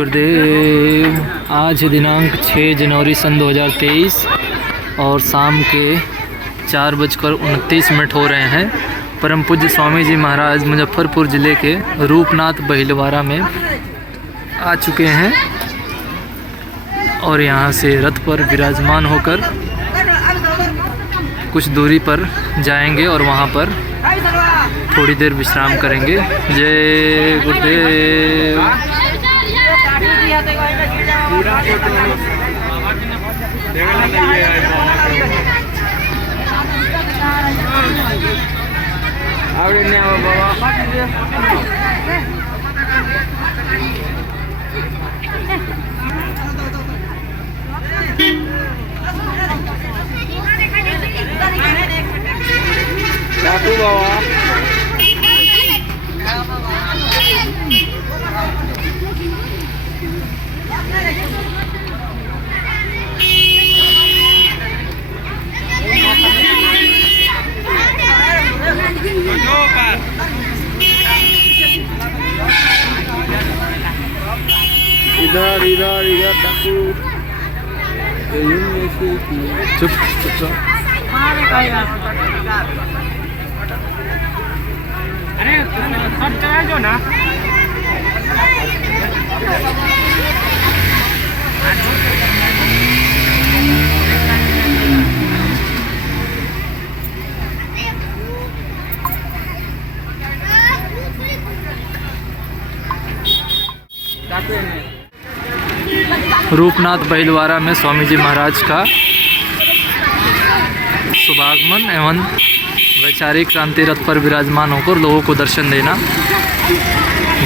गुरुदेव। आज दिनांक 6 जनवरी सन 2023 और शाम के 4:29 हो रहे हैं। परम पूज्य स्वामी जी महाराज मुजफ्फरपुर ज़िले के रूपनाथ बहिलवाड़ा में आ चुके हैं और यहाँ से रथ पर विराजमान होकर कुछ दूरी पर जाएंगे और वहाँ पर थोड़ी देर विश्राम करेंगे। जय गुरुदेव। इधर इधर इधर डाकू चुप चुप चुप। अरे जो ना रूपनाथ बहिलवाड़ा में स्वामी जी महाराज का शुभागमन एवं वैचारिक क्रांति रथ पर विराजमान होकर लोगों को दर्शन देना।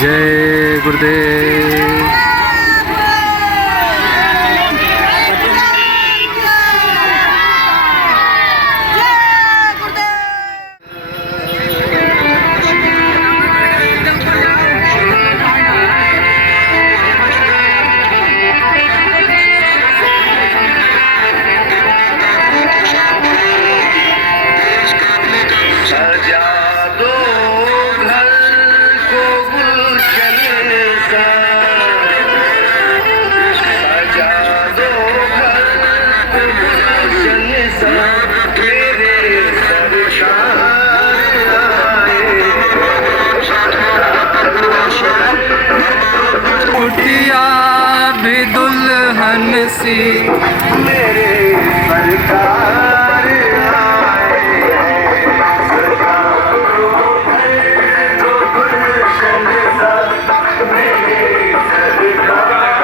जय गुरुदेव। भी दुल्हन सी मेरे सरकार आए गुलशन सा मेरे सरकार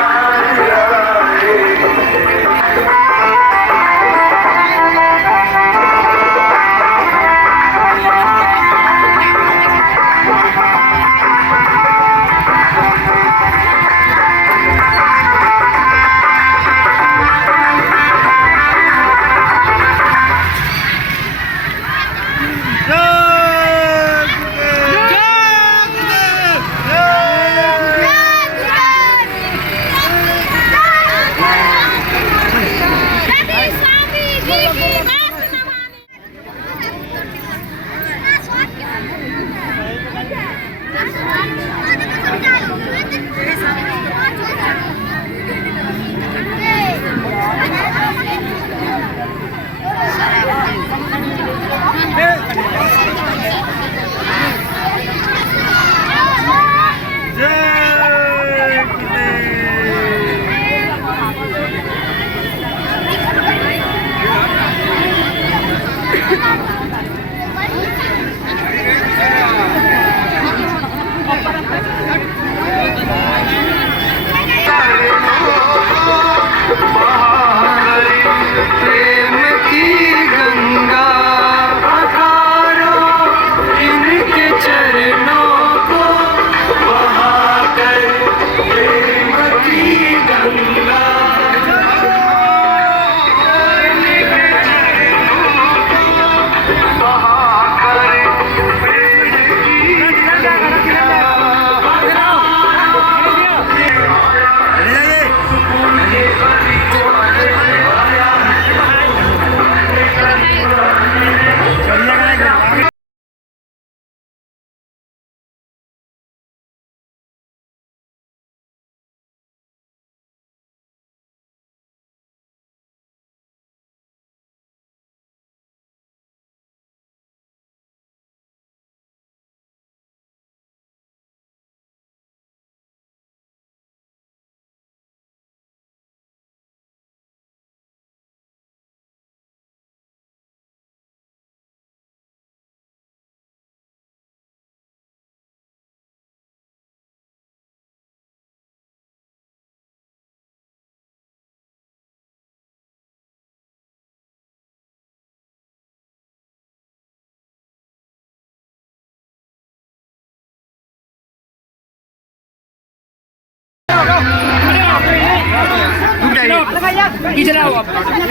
इधर आओ आप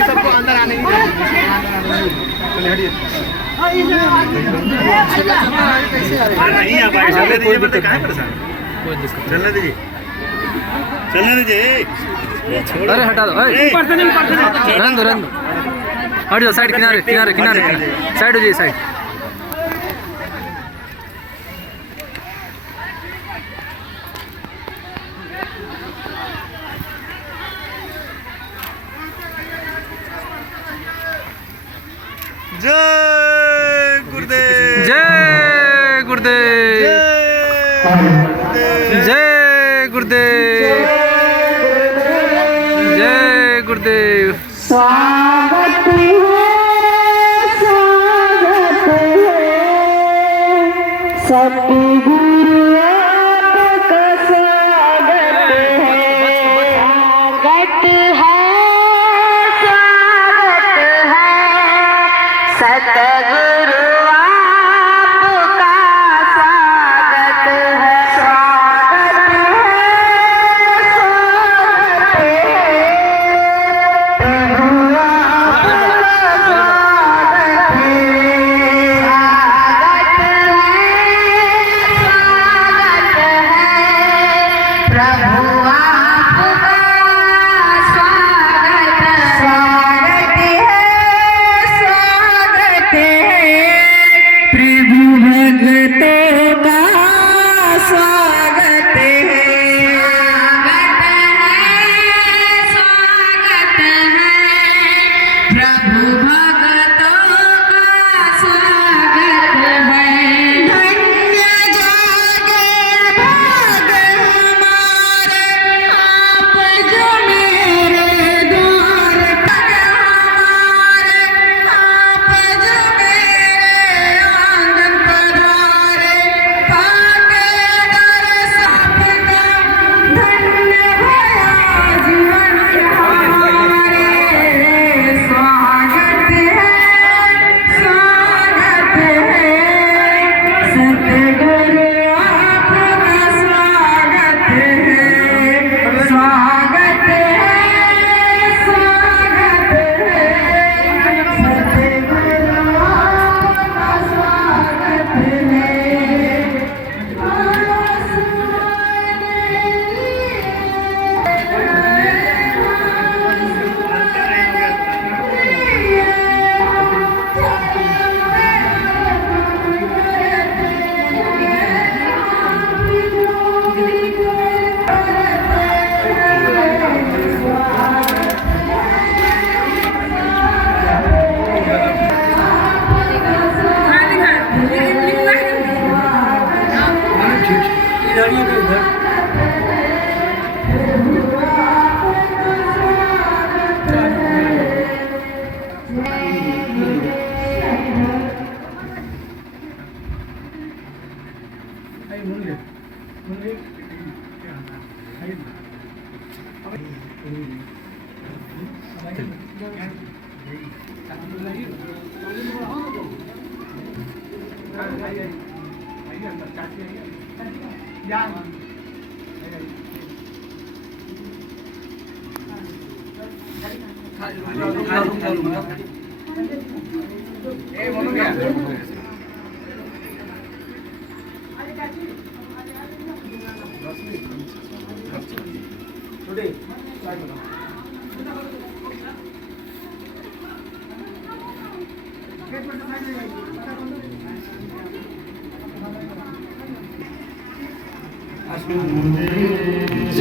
सबको अंदर आने नहीं आ पाए चलने दीजिए बता कहाँ परेशान चलने दीजिए अरे हटा दो रन दो हट जाओ साइड किनारे किनारे किनारे साइड हो जाइए साइड जय गुरुदेव जय गुरुदेव जय गुरुदेव जय गुरुदेव स्वागत है सतगुरु आपका स्वागत है सतगुरु आपका स्वागत है स्वागत है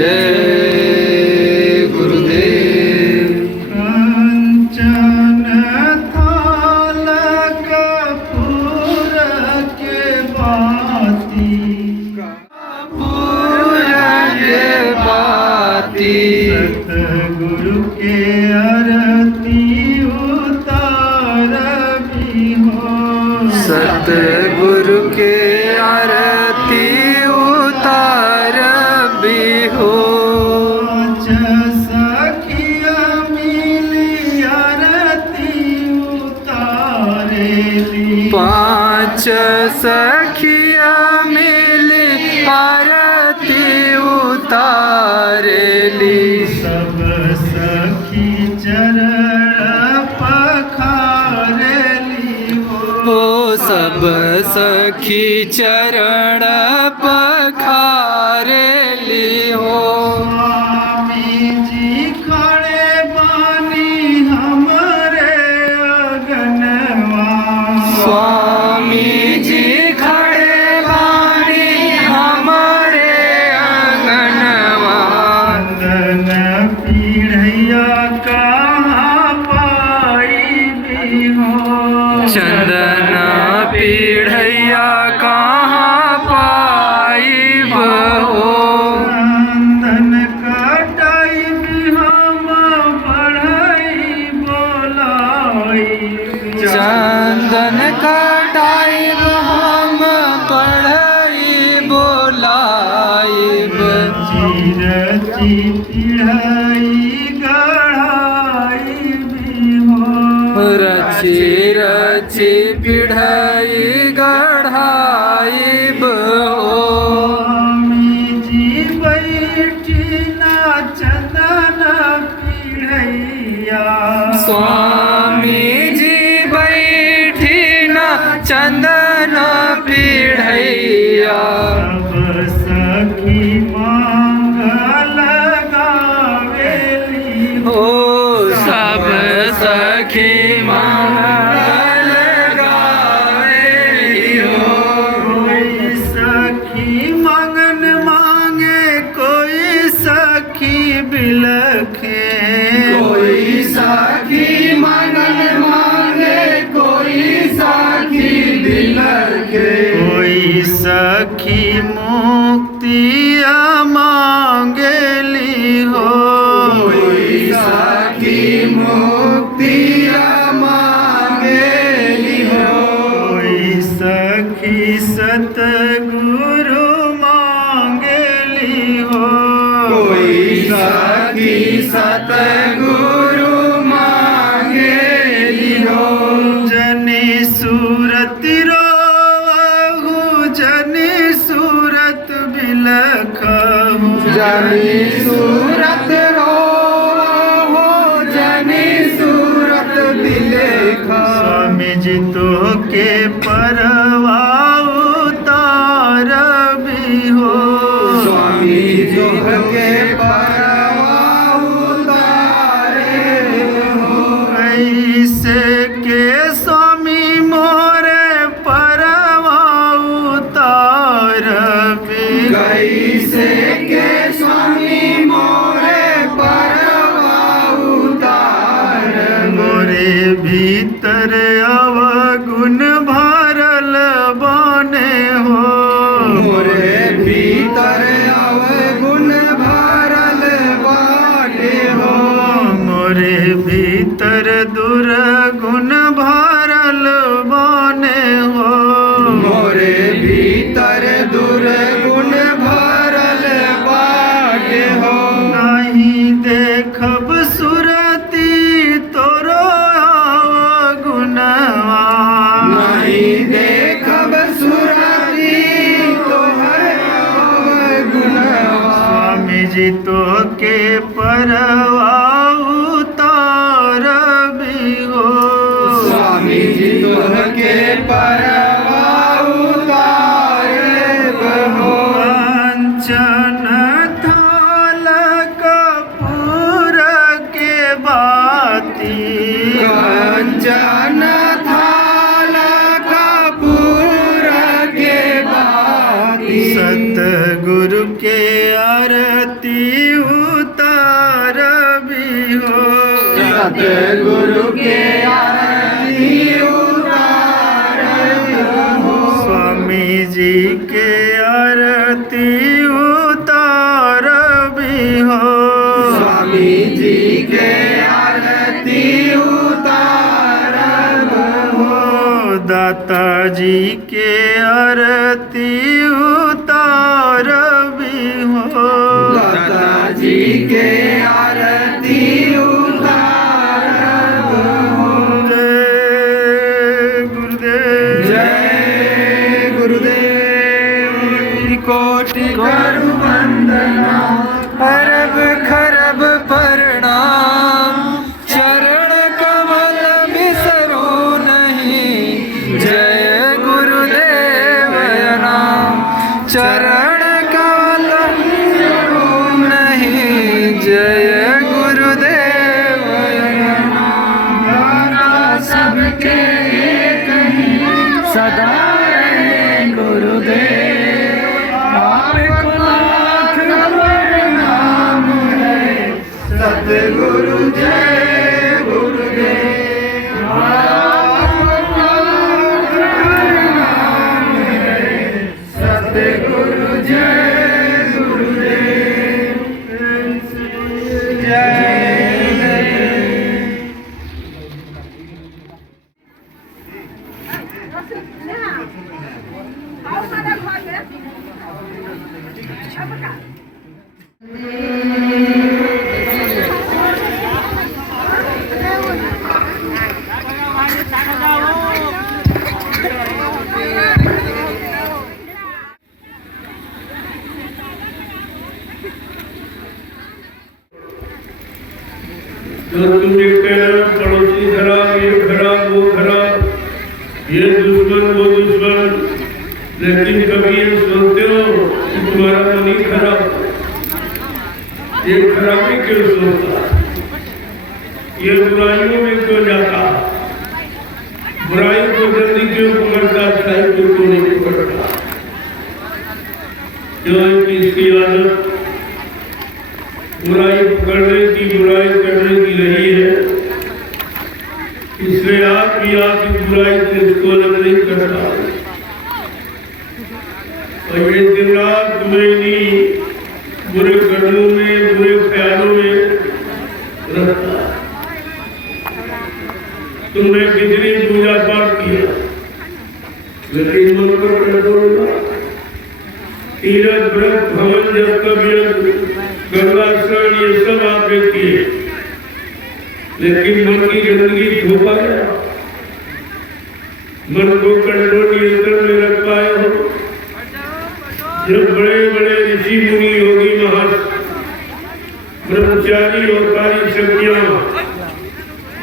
जय गुरुदेव कंचन थाल कपूर के बाती सतगुरु के आरती उतार भी हो सतगुरु के आरती उतार भी हो सखिया मिली आरती उतारेली पांच सखिया मिल आरती उतार करेली सब सखी चरण पखारेली हो सब सखी चरण पखारेली हो स्वामी जी खड़े बानी हमरे अगनवा स्वामी जी खड़े बानी हमारे अंगनवा चंदन पीढ़ैया कहाँ पाई भी हो चंदन पीढ़ैया कहाँ पाइब हो चंदन कटाई भी हम बढ़ाई बोलाई चंदन कटाइब हम पढ़ाई बोलाइब चिर चिढ़ाई गढ़ाई भी हो रची रची पिढ़ाई गढ़ाइब हो स्वामी जी बैठी ना चंदन पीढ़ैया स्वामी जी बैठी न चंदन पीढ़ैया सब सखी मांगल गावेली हो सब सखी मंगल गावेली हो कोई सखी मंगन मांगे कोई सखी बिलखे कोई सखी मंगल मांगे कोई सखी बिलखे कोई सखी मुक्ति मांगेली हो कोई सखी मुक्ति मांगेली हो कोई सखी सतगुरु मांगेली हो कोई सखी सतगुरु मांगेली हो जनी सूरत रोहु जनी सूरत बिलखहु जनी सूरत रो हो जनी सूरत बिलेखा स्वामी जी तो के परवा उतार भी हो स्वामी जो के परवा उतारे हो ऐसे के स्वामी मोरे परवा उतार भी कैसे के स्वामी मोरे परवा उतार मोरे भीतर अवगुण भरल बने हो मोरे भीतर अवगुण भरल बाटे हो मोरे भीतर दुर्गुण भरल बने हो मोरे भीतर दुर्गुण भरल बाटे हो नहीं देखब सुरती तोरो अवगुणवा नहीं देखब सुरती तोहर अवगुणवा स्वामी जी तो के परवा उतार भी हो स्वामी जी तोहके परवा उतारे हो कांचन थाल कपूर के बाती कंचन थाल कपूर के बाती सतगुरु के आरती उतार भी हो सतगुरु के आरती उतारे हो स्वामी जी के आरती उतार भी हो स्वामी जी के आरती उतारब हो दाता जी के आरती उतार भी हो दादा जी के आरती उतारब हो जय गुरुदेव जय गुरुदेव कोटि करू वंदना अरब खरब प्रणाम, चरण कमल बिसरो नहीं, जय गुरुदेव नाम। चरण कमल बिसरो नहीं, जय गुरुदेव नाम। सबके एक ही सदा रहे गुरुदेव, आपको लाख प्रणाम है। सतगुरु जय गुरुदेव, आपको लाख प्रणाम है। सतगुरु जय गुरुदेव, जय जो तुमने कहना पड़ोसी खराब, ये खराब, वो खराब, ये दुश्मन, वो दुश्मन, लेकिन कभी ये सोचते हो कि तुम्हारा मन ही खराब, ये खराबी क्यों सोचता, ये बुराइयों में क्यों जाता, बुराई को जल्दी क्यों पकड़ता, अच्छाई को क्यों नहीं पकड़ता। जो इसकी आदत बुराई पकड़ने की, बुराई करने की रही है, इसलिए आप भी आपकी बुराई से इसको अलग नहीं करता, और ये दिन रात तुम्हें नहीं बुरे कर्मों में, बुरे ख्यालों में रखता। तुमने कितनी पूजा पाठ किया, लेकिन मन पर कंट्रोल, तीरथ व्रत भवन जब कभी गंगा स्नान ये सब आपने किए, लेकिन मन की गंदगी धोपा गया, मन को कंट्रोल नियंत्रण में रख पाए हो। जब बड़े बड़े ऋषि मुनि, योगी, महर्षि, ब्रह्मचारी और कार्य शक्तियां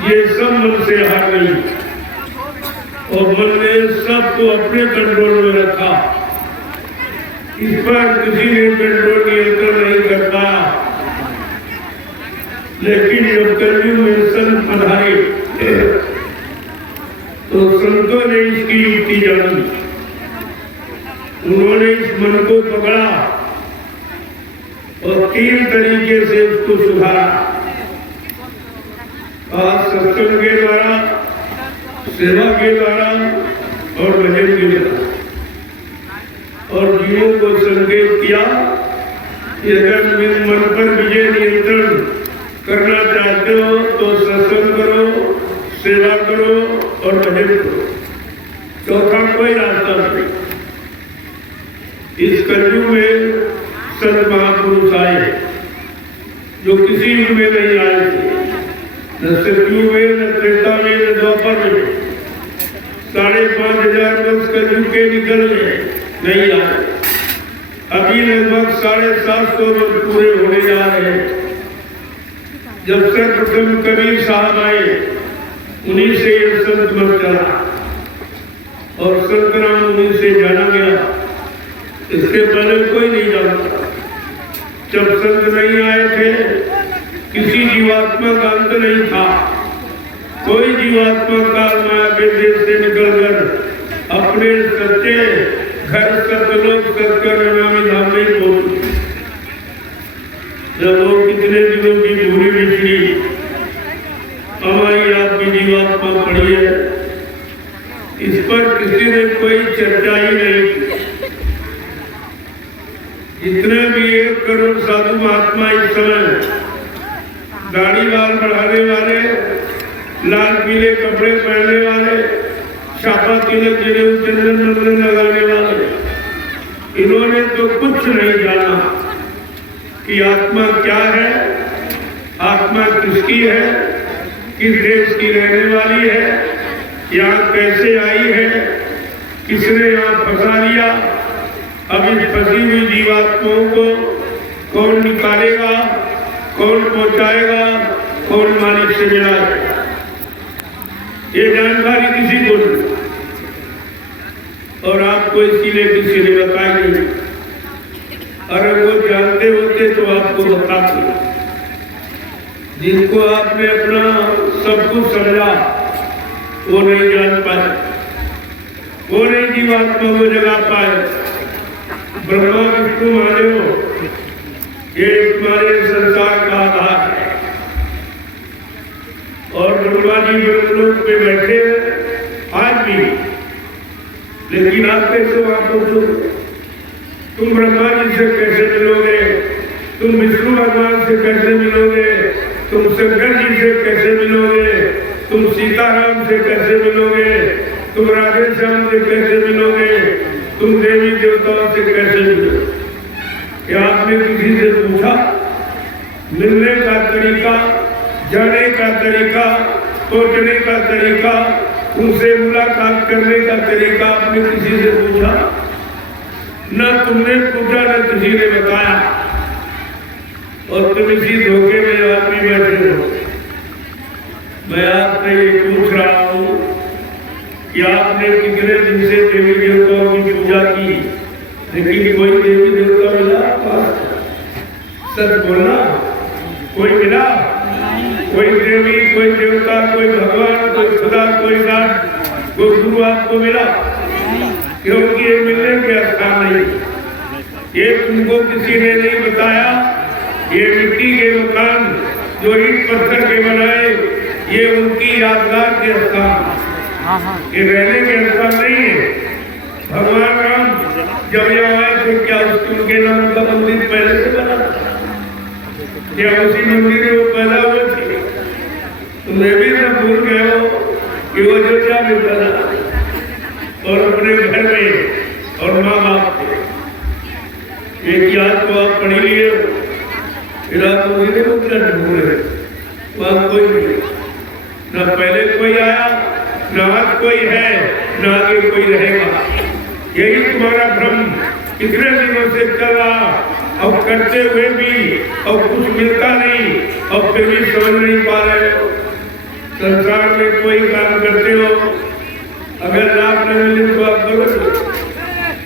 ये सब मन से हार गई और मन ने सबको अपने कंट्रोल में रखा। इस पर किसी ने कंट्रोल नियंत्रण नहीं कर पाया, लेकिन जब कलयुग में संत पधारे तो संतों ने इसकी युक्ति जानी, उन्होंने इस मन को पकड़ा और 3 तरीके से उसको सुधारा। आज सत्संग के द्वारा, सेवा के द्वारा और भजन के द्वारा, और जीवों को संकेत किया कि अगर मन पर विजय नियंत्रण करना चाहते हो तो सत्संग करो, सेवा करो और भजन करो, चौथा कोई रास्ता नहीं। इस कलयुग में संत महापुरुष आए जो किसी युग में नहीं आए थे, न सतयुग में, न त्रेता में, न द्वापर में। 5,500 वर्ष कलयुग के निकल गए, नहीं आए। अभी लगभग 750 वर्ष पूरे होने जा रहे हैं। जब सर्वप्रथम कबीर साहब आए, उन्हीं से ये संत मत चला और संत नाम उन्हीं से जाना गया, इसके पहले कोई नहीं जानता। जब संत नहीं आए थे, किसी जीवात्मा का अंत नहीं था। कोई जीवात्मा काल माया के देश से निकलकर अपने सच्चे घर सतलोक सत्कर नामी धाम में पहुंचे। जब वो कितने दिनों की भूरी बिछड़ी हमारी आपकी जीवात्मा पड़ी है, इस पर किसी ने कोई चर्चा ही नहीं की। जितने भी 1 करोड़ साधु महात्मा इस समय दाढ़ी बाल बढ़ाने वाले, लाल पीले कपड़े पहनने वाले, छापा तिलक जनेऊ चंदन मंदन लगाने वाले, इन्होंने तो कुछ नहीं जाना कि आत्मा क्या है, आत्मा किसकी है, किस देश की रहने वाली है, यहाँ कैसे आई है, किसने यहाँ फंसा लिया। अब इस फंसी हुई जीवात्माओं को कौन निकालेगा, कौन पहुंचाएगा, कौन मालिक से मिलाएगा, ये जानकारी किसी को नहीं। और आपको इसीलिए किसी ने बताई नहीं। अगर वो जानते होते तो आपको बताते। जिनको आपने अपना सब कुछ समझा वो नहीं जान पाए, वो नहीं जीवात्मा वो जगा पाए। ब्रह्मा विष्णु महादेव ये तुम्हारे संसार का आधार है। और ब्रह्मा जी ब्रह्मलोक पे बैठे आज भी, लेकिन आप कैसे वहां पहुंचोगे? तुम ब्रह्मा जी से कैसे मिलोगे? तुम विष्णु भगवान से कैसे मिलोगे? तुम शंकर जी से कैसे मिलोगे? तुम सीताराम से कैसे मिलोगे? तुम राधे श्याम से कैसे मिलोगे? तुम देवी देवताओं से कैसे मिलोगे? क्या आपने किसी से पूछा? मिलने का तरीका, जाने का तरीका, सोचने का तरीका, उनसे मुलाकात करने का तरीका आपने किसी से पूछा? न तुमने पूछा न किसी ने बताया। और तुम इसी धोखे में आदमी बैठे हो। मैं आपसे ये पूछ रहा हूँ कि आपने कितने दिन से देवी देवताओं की पूजा की, लेकिन कोई देवी देवता मिला? सच बोलना, कोई मिला? कोई देवी, कोई देवता, कोई भगवान, कोई खुदा, कोई गाड, कोई गुरु आपको मिला? क्योंकि ये मिलने के स्थान नहीं, ये तुमको किसी ने नहीं बताया। ये मिट्टी के मकान जो ईंट पत्थर के बनाए, ये उनकी यादगार के स्थान, ये रहने के स्थान नहीं है। भगवान राम जब यहाँ आए थे, क्या उनके नाम का मंदिर पहले से बना था? क्या उसी मंदिर में वो पैदा हुए थे? तुम्हें भी ना भूल गए हो कि वो जो क्या मिलता था और अपने घर में और माँ बाप के एक याद को आप पढ़ी लिए, फिर आप उसी को क्या ढूंढ रहे? वहां कोई नहीं, न पहले कोई आया, न आज कोई है, न आगे कोई रहेगा। यही तुम्हारा भ्रम कितने दिनों से चल रहा, और करते हुए भी और कुछ मिलता नहीं, और फिर भी समझ नहीं पा रहे हो। संसार में कोई काम करते हो, अगर लाभ न मिले तो आप करोगे?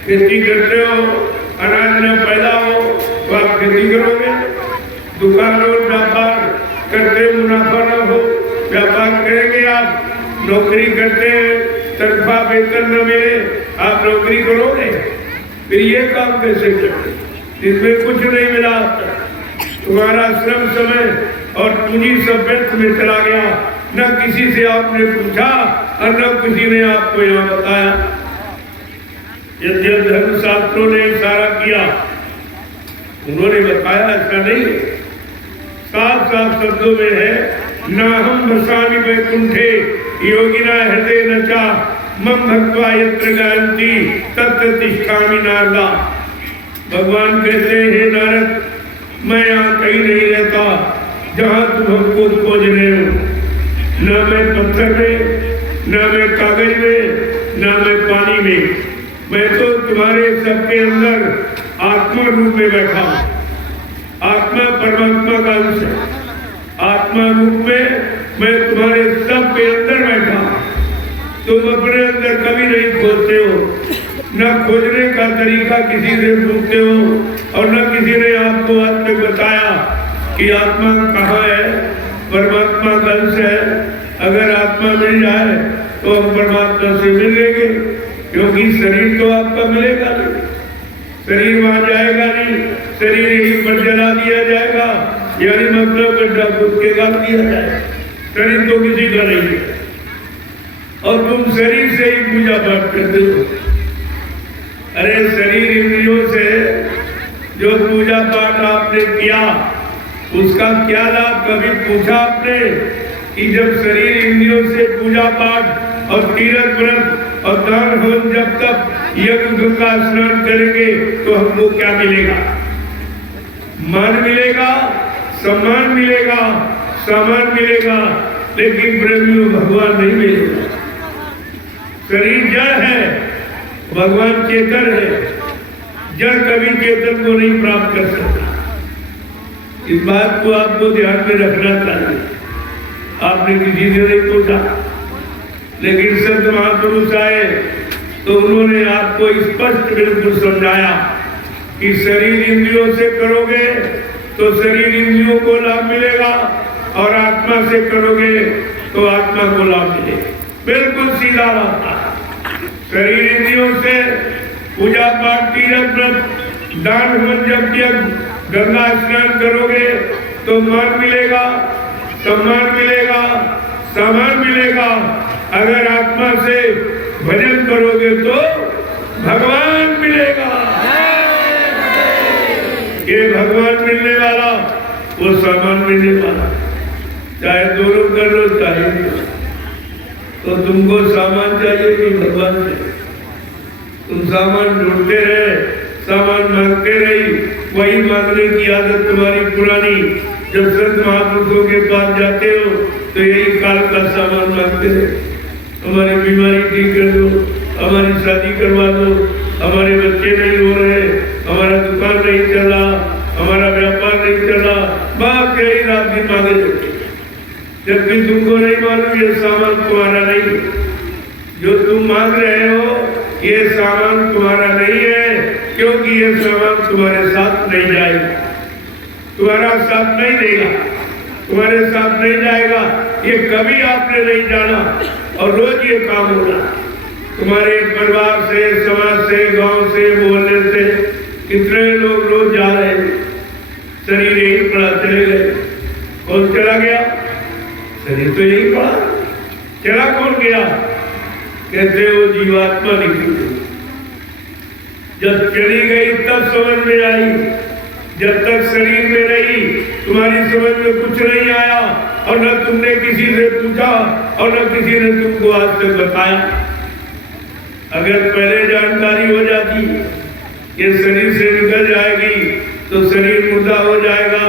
खेती करते हो, अनाज न पैदा हो तो आप खेती करोगे? दुकान और व्यापार करते मुनाफा न हो, व्यापार करेंगे आप? नौकरी करते हैं, तनख्वाह वेतन न मिले, आप नौकरी करोगे? फिर ये काम कैसे करें जिसमें कुछ नहीं मिला? तुम्हारा श्रम, समय और पूंजी सब व्यर्थ में चला गया। न किसी से आपने पूछा और न किसी ने आपको यह बताया। यद्यप धर्मशास्त्रों ने इशारा किया, उन्होंने बताया ऐसा नहीं। साफ साफ शब्दों में है, न हम बसामि वैकुंठे योगिना हृदय न चा मम भक्त्वा यत्र गायन्ति तत्र तिष्ठामि नारदा। भगवान कहते हैं, नारद मैं यहाँ कहीं नहीं रहता जहाँ तुम हमको खोज रहे हो। न मैं पत्थर में, न मैं कागज में, न मैं पानी में, मैं तो तुम्हारे सबके अंदर आत्मा रूप में बैठा हूँ। आत्मा परमात्मा का अंश है। आत्मा रूप में मैं तुम्हारे सब के अंदर बैठा हूँ। तुम अपने अंदर कभी नहीं खोजते हो, न खोजने का तरीका किसी से पूछते हो, और न किसी ने आपको आज तक बताया कि आत्मा कहाँ है, परमात्मा का अंश है। अगर आत्मा मिल जाए तो हम परमात्मा से मिलेंगे, क्योंकि शरीर तो आपका मिलेगा नहीं, शरीर वहां जाएगा नहीं, शरीर यहीं पर जला दिया जाएगा, यानी मतलब गड्ढा खुद के गाड़ दिया जाएगा। शरीर तो किसी का नहीं है, और तुम शरीर से ही पूजा पाठ करते हो। अरे शरीर इंद्रियों से जो पूजा पाठ आपने किया, उसका क्या लाभ कभी पूछा आपने कि जब शरीर इंद्रियों से पूजा पाठ और तीर्थ व्रत और दान होम जब तक यज्ञ गंगा स्नान करेंगे तो हमको क्या मिलेगा? मान मिलेगा, सम्मान मिलेगा, सामान मिलेगा, लेकिन ब्रह्म भगवान नहीं मिलेगा। शरीर जड़ है, भगवान चेतन है। जड़ कभी चेतन को नहीं प्राप्त कर सकता। इस बात को आपको ध्यान में रखना चाहिए। आपने किसी से नहीं पूछा, लेकिन संत महापुरुष आए तो उन्होंने आपको स्पष्ट बिल्कुल समझाया कि शरीर इंद्रियों से करोगे तो शरीर इंद्रियों को लाभ मिलेगा और आत्मा से करोगे तो आत्मा को लाभ मिलेगा। बिल्कुल सीधा रास्ता। शरीर इंद्रियों से पूजा पाठ, तीर्थ व्रत, दान होम, यज्ञ, गंगा स्नान करोगे तो मान मिलेगा, सम्मान मिलेगा, सामान मिलेगा। अगर आत्मा से भजन करोगे तो भगवान मिलेगा। ये भगवान मिलने वाला, वो सामान मिलने वाला। चाहे दोनों कर लो चाहे तो तुमको सामान चाहिए कि भगवान चाहिए? तुम सामान ढूंढते रहे, सामान मांगते रही, वही मांगने की आदत तुम्हारी पुरानी। जब संत महापुरुषों के पास जाते हो तो यही काल का सामान मांगते रहे। हमारी बीमारी ठीक कर दो, हमारी शादी करवा दो, हमारे बच्चे नहीं हो रहे, हमारा दुकान नहीं चला, हमारा व्यापार नहीं चला, बाप यही रात दिन मांगे जाते। जबकि तुमको नहीं मालूम ये सामान तुम्हारा नहीं। जो तुम मांग रहे हो ये सामान तुम्हारा नहीं है, क्योंकि ये सामान तुम्हारे साथ नहीं जाएगा, तुम्हारा साथ नहीं देगा, तुम्हारे साथ नहीं जाएगा। ये कभी आपने नहीं जाना और रोज ये काम हो रहा। तुम्हारे परिवार से, समाज से, गांव से, मोहल्ले से कितने लोग रोज जा रहे हैं, शरीर यही पड़ा चले गए। कौन चला गया? शरीर तो यही पड़ा। चला कौन गया? कहते वो जीवात्मा निकली। जब चली गई तब समझ में आई। जब तक शरीर में रही तुम्हारी समझ में कुछ नहीं आया और न तुमने किसी से पूछा और न किसी ने तुमको आज तक बताया। अगर पहले जानकारी हो जाती ये शरीर से निकल जाएगी तो शरीर मुर्दा हो जाएगा,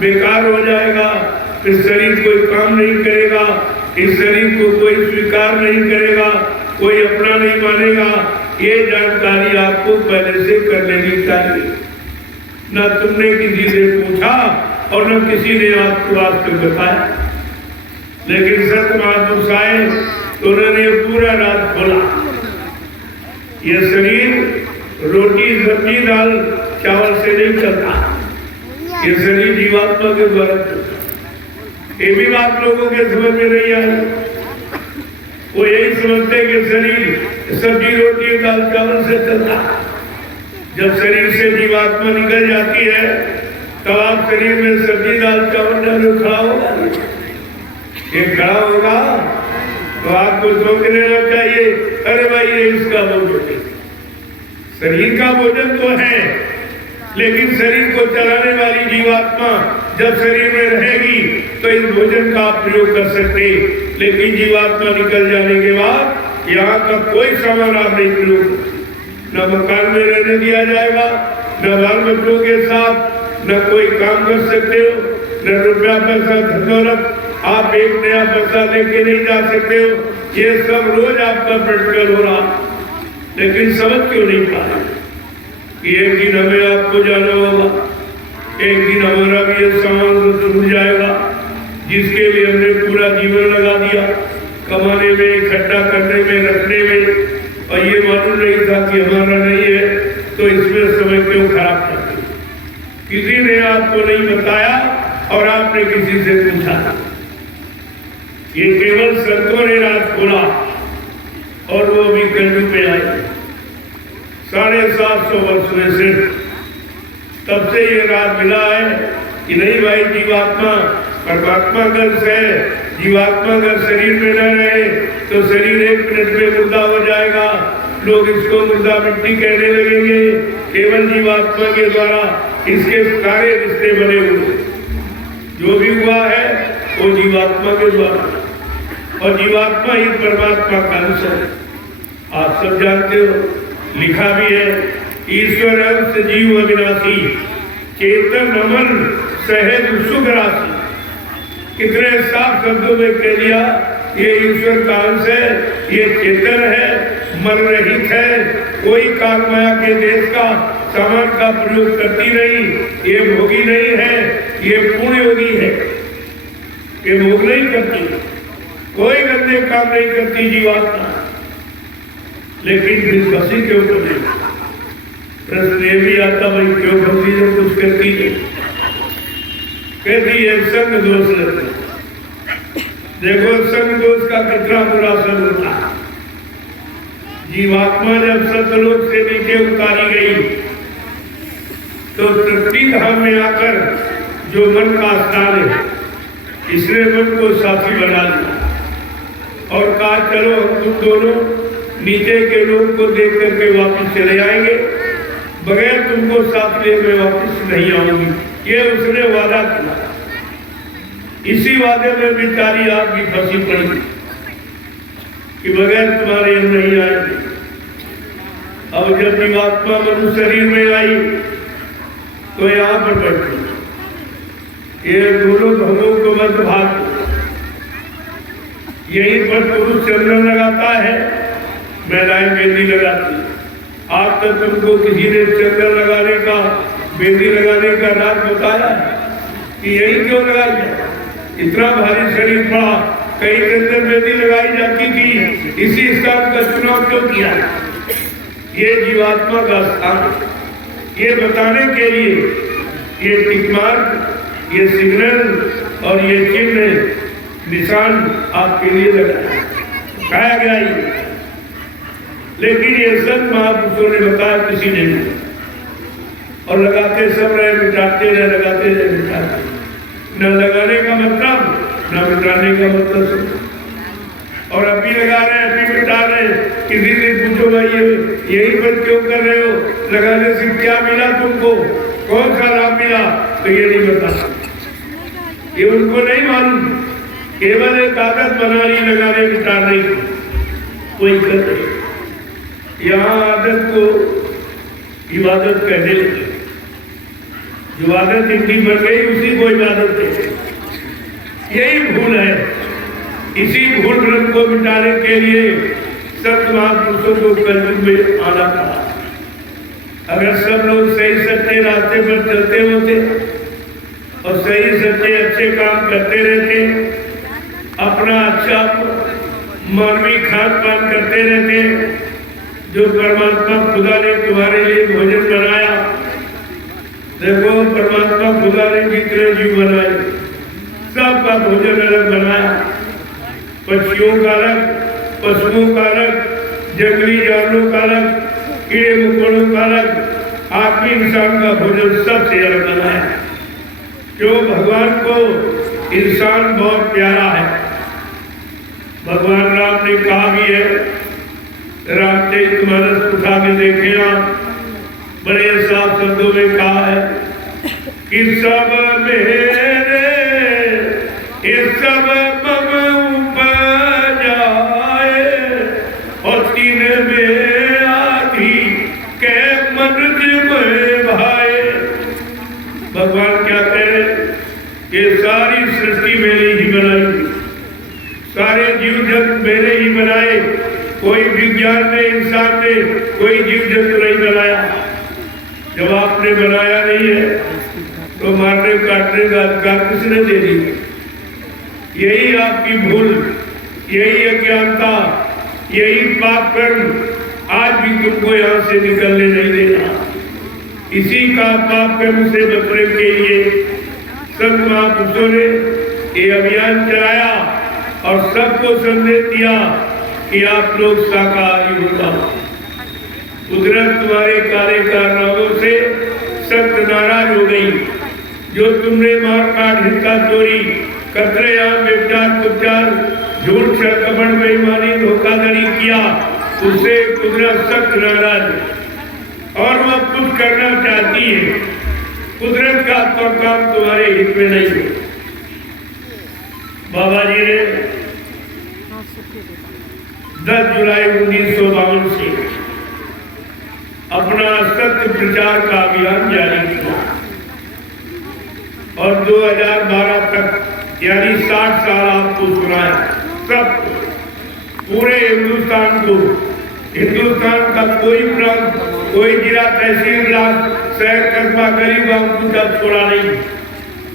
बेकार हो जाएगा, इस शरीर कोई काम नहीं करेगा, इस शरीर को कोई स्वीकार नहीं करेगा, कोई अपना नहीं मानेगा। ये जानकारी आपको पहले से कर लेनी चाहिए। न तुमने किसी से पूछा और न किसी ने आपको आज तक बताया। लेकिन संत महापुरुष आए तो उन्होंने पूरा रात खोला। ये शरीर रोटी, सब्जी, दाल, चावल से नहीं चलता। ये शरीर जीवात्मा के द्वारा चलता। ये भी बात लोगों के समझ में नहीं आई। वो यही समझते कि शरीर सब्जी, रोटी, दाल, चावल से चलता। जब शरीर से जीवात्मा निकल जाती है तब आप शरीर में सब्जी, दाल, चावल डालो, खड़ा होगा। ये खड़ा होगा तो आपको सोच लेना चाहिए, अरे भाई ये इसका भोजन है। शरीर का भोजन तो है, लेकिन शरीर को चलाने वाली जीवात्मा जब शरीर में रहेगी तो इस भोजन का आप प्रयोग कर सकते। लेकिन जीवात्मा निकल जाने के बाद यहाँ का कोई सामान आप नहीं प्रयोग, न मकान में रहने दिया जाएगा, न बाल बच्चों के साथ न कोई काम कर सकते हो, न रुपया पैसा, धन दौलत आप एक नया पैसा लेके नहीं जा सकते हो। ये सब रोज आपका प्रैक्टिकल हो रहा, लेकिन समझ क्यों नहीं पा रहे। एक दिन हमें आपको जाना होगा, एक दिन हमारा भी ये सामान छूट जाएगा जिसके लिए हमने पूरा जीवन लगा दिया, कमाने में, इकट्ठा करने में, रखने में, और ये मालूम नहीं था कि हमारा नहीं है, तो इसमें समय क्यों खराब करते। किसी ने आपको नहीं बताया और आपने किसी से पूछा। ये केवल संतों ने राज खोला और वो भी कलयुग में आए 750 वर्ष में से। तब से ये राज मिला है कि नहीं भाई, जीवात्मा परमात्मा का अंश है। जीवात्मा अगर शरीर में न रहे तो शरीर एक मिनट में मुर्दा हो जाएगा। लोग इसको मुर्दा मिट्टी कहने लगेंगे। केवल जीवात्मा के द्वारा इसके सारे रिश्ते बने हुए, जो भी हुआ है वो जीवात्मा के द्वारा, और जीवात्मा ही परमात्मा का अंश है। आप सब जानते हो, लिखा भी है, ईश्वर अंश जीव अविनाशी, चेतन अमन सहज सुख राशि। कितने साफ शब्दों में कह दिया, ये ईश्वर का अंश है, ये चेतन है, मर रहित है, कोई काल माया के देश का सामान का प्रयोग करती नहीं, ये भोगी नहीं है, ये पूर्ण योगी है, ये भोग नहीं करती, कोई गंदे काम नहीं करती जीवात्मा, लेकिन फिर फंसी क्यों करती? प्रश्न ये भी आता, भाई क्यों फंसी जब कुछ करती नहीं? कहती है संग दोष रहते। देखो संग दोष का कितना बुरा असर होता है। जीवात्मा जब सतलोक से नीचे उतारी गई तो तृप्ति धाम में आकर जो मन का स्थान है, इसने मन को साथी बना लिया और कहा चलो हम तुम दोनों नीचे के लोग को देख करके वापस चले आएंगे, बगैर तुमको साथ लिए मैं वापस नहीं आऊंगी। ये उसने वादा किया। इसी वादे में बेचारी आपकी फंसी पड़ी कि बगैर तुम्हारे हम नहीं आएंगे। अब जब जीवात्मा मनुष्य शरीर में आई तो यहाँ पर बैठी, ये दोनों भवों को मध्य भाग, यहीं पर पुरुष चंद्र लगाता है, महिलाएं मेहंदी लगाती। आज तक तुमको किसी ने चंद्र लगाने का, मेहंदी लगाने का राज बताया कि यही क्यों लगाई? इतना भारी शरीर पड़ा, कई चंद्र मेहंदी लगाई जाती थी, इसी स्थान का चुनाव क्यों किया? ये जीवात्मा का स्थान, ये बताने के लिए ये टिक मार्क, ये सिग्नल और ये चिन्ह निशान आपके लिए लगाया गया ही। लेकिन ये संत महापुरुषों ने बताया, किसी ने नहीं, और लगाते सब रहे, मिटाते रहे, लगाते रहे, मिटाते। न लगाने का मतलब, न मिटाने का मतलब। और अभी लगा रहे हैं, अभी मिटा रहे हैं। किसी से पूछो भाई यही पर क्यों कर रहे हो, लगाने से क्या मिला तुमको, कौन सा लाभ मिला? तो ये नहीं बता, ये उनको नहीं मालूम। केवल एक आदत बना ली लगाने मिटाने की, कोई कर रहे। यहाँ आदत को इबादत कहने लगे। जो आदत इनकी बन गई उसी को इबादत कहते। यही भूल है। इसी भूल भ्रम को मिटाने के लिए संत महापुरुषों को कलयुग में आना पड़ा। अगर सब लोग सही सच्चे रास्ते पर चलते होते और सही सच्चे अच्छे काम करते रहते, अपना अच्छा मानवीय खान पान करते रहते, जो परमात्मा खुदा ने तुम्हारे लिए भोजन बनाया, देखो परमात्मा खुदा ने जितने जीव बनाए सबका भोजन अलग बनाया। पक्षियों का अलग, पशुओं का अलग, जंगली जानवरों का अलग, कीड़े मकोड़ों का अलग, आदमी इंसान का भोजन सबसे अलग बनाया। क्यों? भगवान को इंसान बहुत प्यारा है। भगवान राम ने कहा भी है, रामचरितमानस उठा के देखे आप, बड़े साफ शब्दों में कहा है कि सब मेरे इस सब और तीन में आधी के मन में भाई। भगवान क्या कह रहे? ये सारी सृष्टि मैंने ही बनाई, सारे जीव जंतु मैंने ही बनाए। कोई विज्ञान ने, इंसान ने कोई जीव जंतु नहीं बनाया। जब आपने बनाया नहीं है तो मारने काटने का अधिकार किसने दे दी? यही आपकी भूल, यही अज्ञानता, यही पाप कर्म आज भी तुमको यहाँ से निकलने नहीं देना। इसी का पाप कर्म से बचने के लिए संत महापुरुषों ने ये अभियान चलाया और सबको संदेश दिया कि आप लोग शाकाहारी हो जाओ। कुदरत तुम्हारे काले कारनामों से सख्त नाराज हो गई। जो तुमने मार काट, हिंसा, चोरी, कतलेआम, व्यभिचार, कुचार, झूठ, कपट, बेईमानी, धोखाधड़ी किया, उससे कुदरत सख्त नाराज और वह कुछ करना चाहती है। कुदरत का तो काम तुम्हारे हित में नहीं है। बाबा जी ने 10 जुलाई 1952 से अपना सत्य प्रचार का अभियान जारी किया और 2012 तक यानी 60 साल आपको सुनाया। सब पूरे हिंदुस्तान को, हिंदुस्तान का कोई प्रांत, कोई जिला, तहसील, ब्लॉक, शहर, कस्बा, गरीब गांव कुछ छोड़ा नहीं।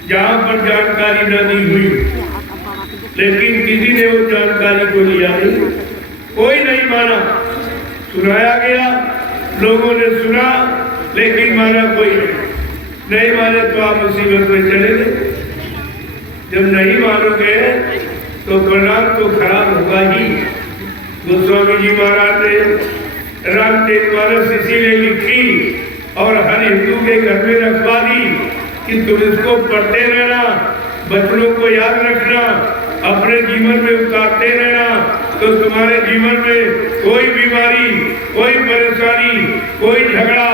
जहाँ पर जानकारी न दी हुई, लेकिन किसी ने वो जानकारी को लिया नहीं, कोई नहीं माना। सुनाया गया, लोगों ने सुना, लेकिन माना कोई नहीं माने तो आप मुसीबत में चले गए। जब नहीं मानोगे तो परिणाम तो खराब होगा ही। गोस्वामी जी महाराज ने रामचरितमानस इसीलिए लिखी और हर हिंदू के घर में रखवा दी कि तुम इसको पढ़ते रहना, बच्चों को याद रखना, अपने जीवन में उतारते रहना, तो तुम्हारे जीवन में कोई बीमारी, कोई परेशानी, कोई झगड़ा,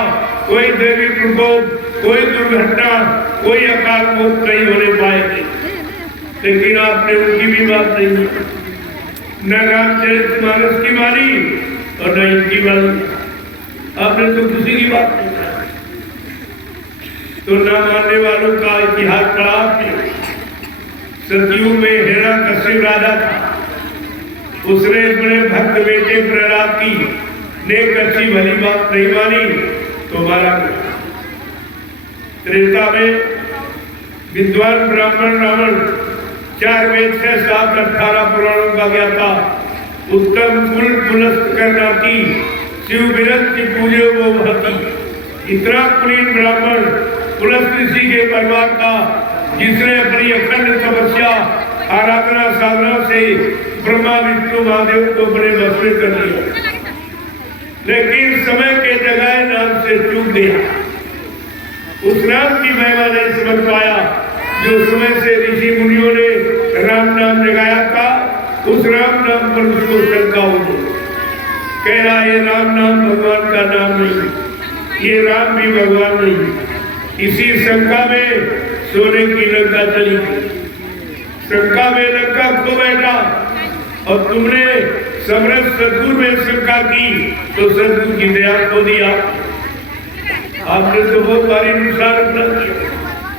कोई देवी प्रकोप, कोई दुर्घटना, कोई अकाल मौत नहीं होने पाएगी। लेकिन आपने उनकी भी बात नहीं, न रामचरितमानस की मानी और न इनकी मानी। आपने तो किसी की बात नहीं, तो न मानने वालों का इतिहास पढ़ा आपने। सतयुग में हिरण्यकश्यप राजा था, उसने अपने भक्त बेटे प्रहलाद की नेक अच्छी भली बात नहीं मानी तो मारा गया। त्रेता में विद्वान ब्राह्मण रावण 4 वेद 6 7 18 पुराणों का ज्ञा था, उत्तम कुल पुलस्त करना की शिव विरक्ति पूजे वो भक्ति। इतना कुलीन ब्राह्मण पुलस्त ऋषि के परिवार का, जिसने अपनी अखंड तपस्या आराधना साधना से ब्रह्मा विष्णु महादेव को बड़े बस में कर दिया, लेकिन समय के जगह नाम से चूक गया। उस नाम की महिमा नहीं समझ पाया जो समय से ऋषि मुनियों ने राम नाम जगाया था। उस राम नाम पर उसको शंका हो गई, कह रहा ये राम नाम भगवान का नाम नहीं, ये राम भी भगवान नहीं। इसी शंका में सोने की लंका चली गई, शंका में लंका खो बैठा। और तुमने समरथ सदगुरु में शंका की तो सदगुरु की दया खो दिया। आपने तो बहुत भारी नुकसान अपना किया,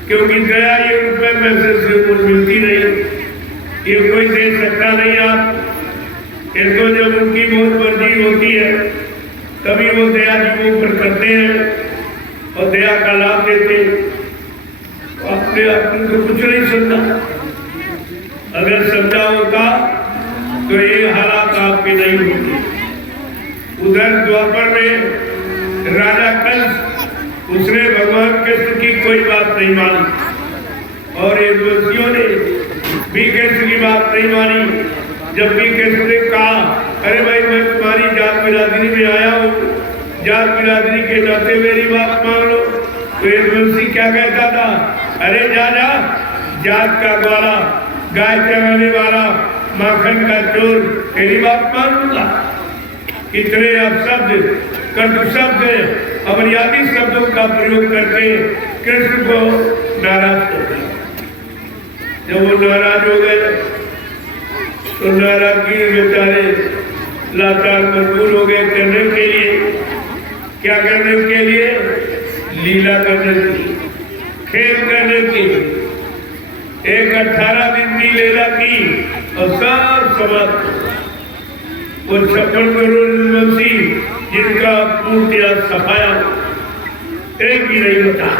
क्योंकि दया ये रुपए पैसे से मिलती नहीं, ये कोई दे सकता नहीं। आप इनको जब उनकी बहुत मर्जी होती है तभी वो दया जीवों पर करते हैं और दया का लाभ देते। अपने आपने तो कुछ नहीं समझा, अगर समझा होता तो ये हालात आपके नहीं होते। उधर द्वापर में राजा कंस, उसने भगवान कृष्ण की कोई बात नहीं मानी और ये दोषियों ने भी कृष्ण की बात नहीं मानी। जब भी कृष्ण ने कहा अरे भाई मैं तुम्हारी जात बिरादरी में आया हूँ, जात बिरादरी के नाते मेरी बात मान लो, तो ये दोषी क्या कहता था, अरे जा जा, जात का ग्वाला, गाय चराने वाला, माखन का चोर, तेरी बात मान लूंगा। इतने अपशब्द, कटु शब्द, अमर्यादित शब्दों का प्रयोग करके कृष्ण को नाराज कर दिया। जब वो नाराज हो गए तो नाराजगी बेचारे लाचार मजबूर हो गए करने के लिए, क्या करने के लिए, लीला करने के लिए, खेल करने के लिए। एक 18 दिन की लीला की और सब समाप्त। वो 56 करोड़ वंशी जिनका पूर्तिया सफाया एक भी नहीं बता।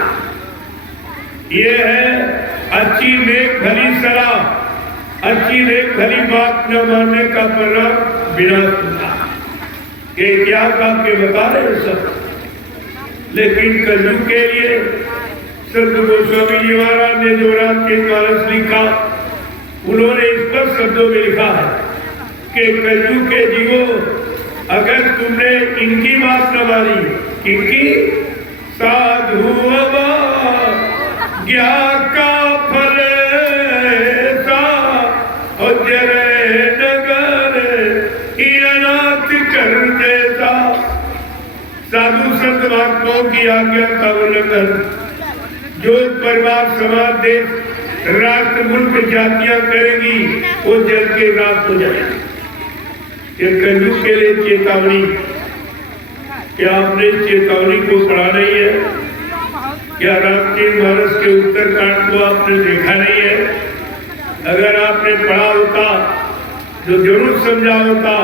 ये है अच्छी नेक भली सलाह, अच्छी नेक भली बात न मानने का परिणाम विनाश होता। ये इतिहास आपके बता रहे सब, लेकिन कलयुग के लिए संत गोस्वामी जी महाराज ने जो रामचरितमानस लिखा, उन्होंने स्पष्ट शब्दों में लिखा है कि कलयुग के जीवों, अगर तुमने इनकी बात न मानी, इनकी साधु ज्ञा का फल और जरे नगर अनाथ कर देता। साधु संत महात्माओं की आज्ञा का उल्लंघन जो परिवार समाज देश राष्ट्र मुल्क जातियां करेगी वो जल के रात हो जाएगी। ये कलयुग के लिए चेतावनी, क्या आपने चेतावनी को पढ़ा नहीं है? क्या रामचरितमानस के उत्तरकांड को आपने देखा नहीं है? अगर आपने पढ़ा होता जो जरूर समझा होता,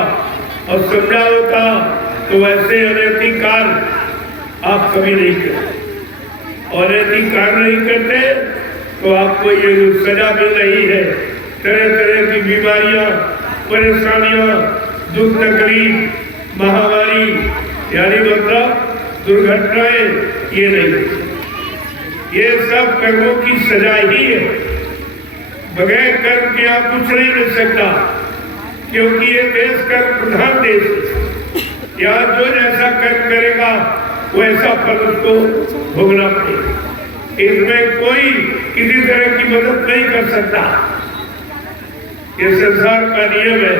और समझा होता तो ऐसे अनैतिक कार्य आप कभी नहीं करते। अनैतिक कार्य नहीं करते तो आपको ये जो सजा मिल रही है, तरह तरह की बीमारियां, परेशानियां, दुख तकलीफ, महामारी, यानी मतलब दुर्घटनाएं, ये नहीं, ये सब कर्मों की सजा ही है। बगैर कर्म के आप कुछ नहीं मिल सकता, क्योंकि ये देश कर्म प्रधान देश है। यहाँ जो जैसा कर्म करेगा वैसा फल उसको भोगना पड़ेगा। इसमें कोई किसी तरह की मदद नहीं कर सकता, ये संसार का नियम है।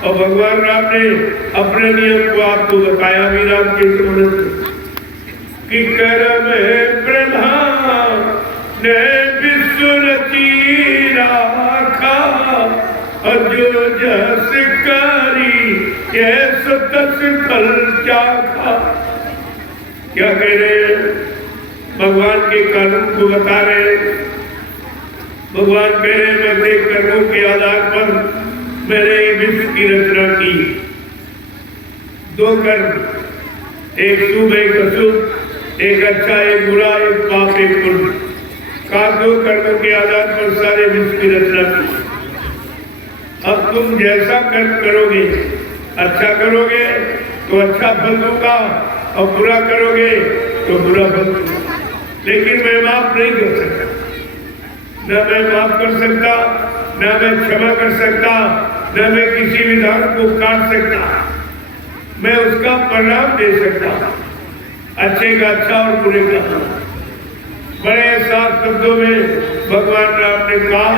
और भगवान राम ने अपने नियम को आपको बताया भी राम के कि कर्म प्रधान ने विश्व रची राखा, और जो जस करी ये सतस फल चाखा। क्या कह रहे हैं? भगवान के कानून को बता रहे हैं। भगवान कह रहे हैं मैं कर्मों के आधार पर मैंने विश्व की रचना की। दो कर्म, एक शुभ एक अशुभ, एक अच्छा एक बुरा, एक पाप एक पुण्य, का दो कर्मों के आधार पर सारे विश्व की रचना की। अब तुम जैसा कर्म करोगे, अच्छा करोगे तो अच्छा फल दूंगा, और बुरा करोगे तो बुरा फल दूंगा। लेकिन मैं माफ नहीं कर सकता, न मैं माफ कर सकता, न मैं क्षमा कर सकता, न मैं किसी विधान को काट सकता, मैं उसका परिणाम दे सकता, अच्छे का अच्छा और बुरे का। बड़े साफ शब्दों में भगवान राम ने कहा,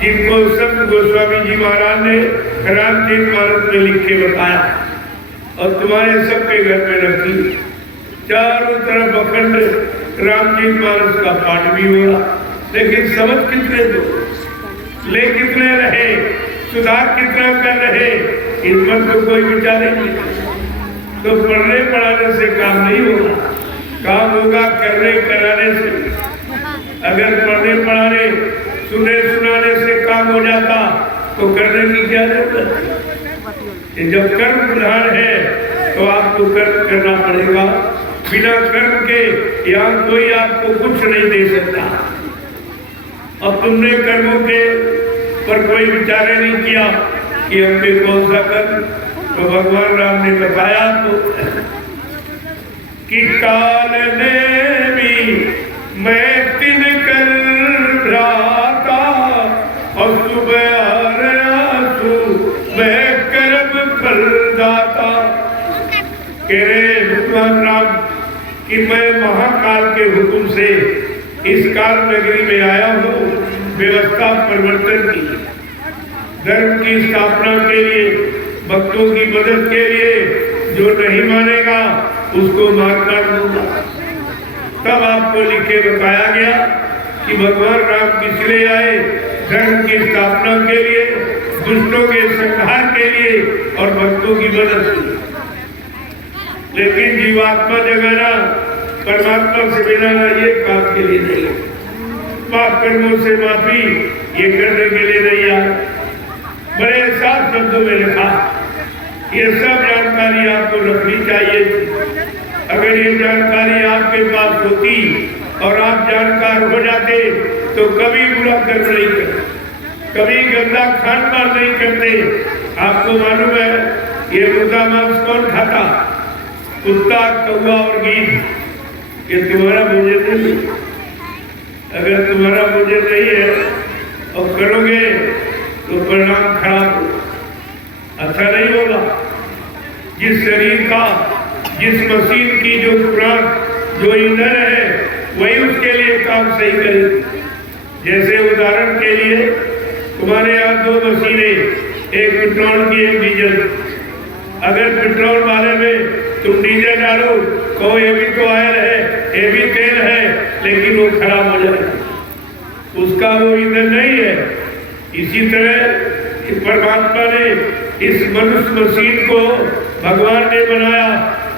जिनको संत गोस्वामी जी महाराज ने रामचरित मानस में लिख के बताया और तुम्हारे सबके घर में रखी। चारों तरफ अखंड रामचरित मानस का पाठ भी हो रहा, लेकिन समझ कितने दो, ले कितने रहे, सुधार कितना कर रहे, इस पर तो कोई विचार नहीं। तो पढ़ने पढ़ाने से काम नहीं होगा, काम होगा करने कराने से। अगर पढ़ने पढ़ाने सुने सुनाने से काम हो जाता तो करने की क्या जरूरत है? जब कर्म प्रधान है तो आपको कर्म करना पड़ेगा। बिना कर्म के यहाँ कोई आपको कुछ नहीं दे सकता। अब तुमने कर्मों के पर कोई विचार नहीं किया कि हम पे कौन सा कर्म, तो भगवान राम ने बताया तो कि काल ने भी मैं तिन कर रहा था, और सुबह आंसू मैं कर्म फल दाता। कह रहे भगवान राम कि मैं महाकाल के हुक्म से इस काल नगरी में आया हूँ व्यवस्था परिवर्तन की, धर्म की स्थापना के लिए, भक्तों की मदद के लिए। जो नहीं मानेगा उसको मारना दूंगा। तब आपको लिखे बताया गया कि भगवान राम किस लिए आए, धर्म की स्थापना के लिए, दुष्टों के संहार के लिए और भक्तों की मदद के लिए। लेकिन जीवात्मा जगाना, परमात्मा से मिलाना ये काम के लिए नहीं, पाप कर्मों से माफी ये करने के लिए नहीं आए। बड़े साफ शब्दों में लिखा, ये सब जानकारी आपको रखनी चाहिए। अगर ये जानकारी आपके पास होती और आप जानकार हो जाते तो कभी बुरा कर्म नहीं करते, कभी गंदा खान पान नहीं करते। आपको मालूम है ये मुर्गा मांस कौन खाता? कुत्ता, कौवा और गीद। ये तुम्हारा भोजन नहीं। अगर तुम्हारा भोजन नहीं है और करोगे तो परिणाम खराब होगा, अच्छा नहीं होगा। जिस शरीर का, जिस मशीन की जो खुराक, जो ईंधन है, वही उसके लिए काम सही करेगी। जैसे उदाहरण के लिए तुम्हारे यहाँ दो मशीनें, एक पेट्रोल की एक डीजल। अगर पेट्रोल वाले में तुम डीजल डालो तो ये भी तो ऑयल है, ये भी तेल है, लेकिन वो खराब हो जाएगा, उसका वो ईंधन नहीं है। इसी तरह परमात्मा ने इस मनुष्य मशीन को भगवान ने बनाया,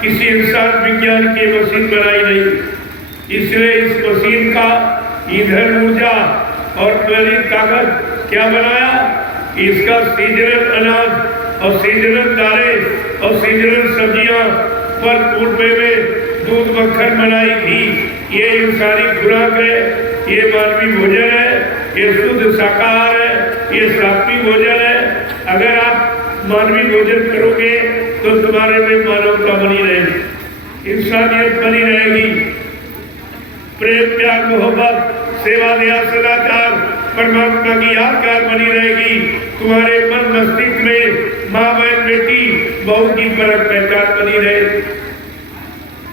किसी इंसान विज्ञान की मशीन बनाई नहीं। इसलिए इस मशीन का ईंधन, ऊर्जा और त्वरित ताकत क्या बनाया? इसका सीजनल अनाज और सीजनल दालें और सीजनल सब्जियां, फल फ्रूट, मेवे, दूध, मक्खन, मलाई, घी, ये इंसानी खुराक है। ये मानवीय भोजन है, ये शुद्ध शाकाहार है, ये सात्विक भोजन है। अगर आप मानवीय भोजन करोगे तो तुम्हारे में मानवता बनी रहेगी, इंसानियत बनी रहेगी, प्रेम त्याग मोहब्बत सेवा दया सदाचार परमात्मा की यादगार बनी रहेगी। तुम्हारे मन मस्तिष्क में माँ बहन बेटी बहू की परख पहचान बनी रहेगी।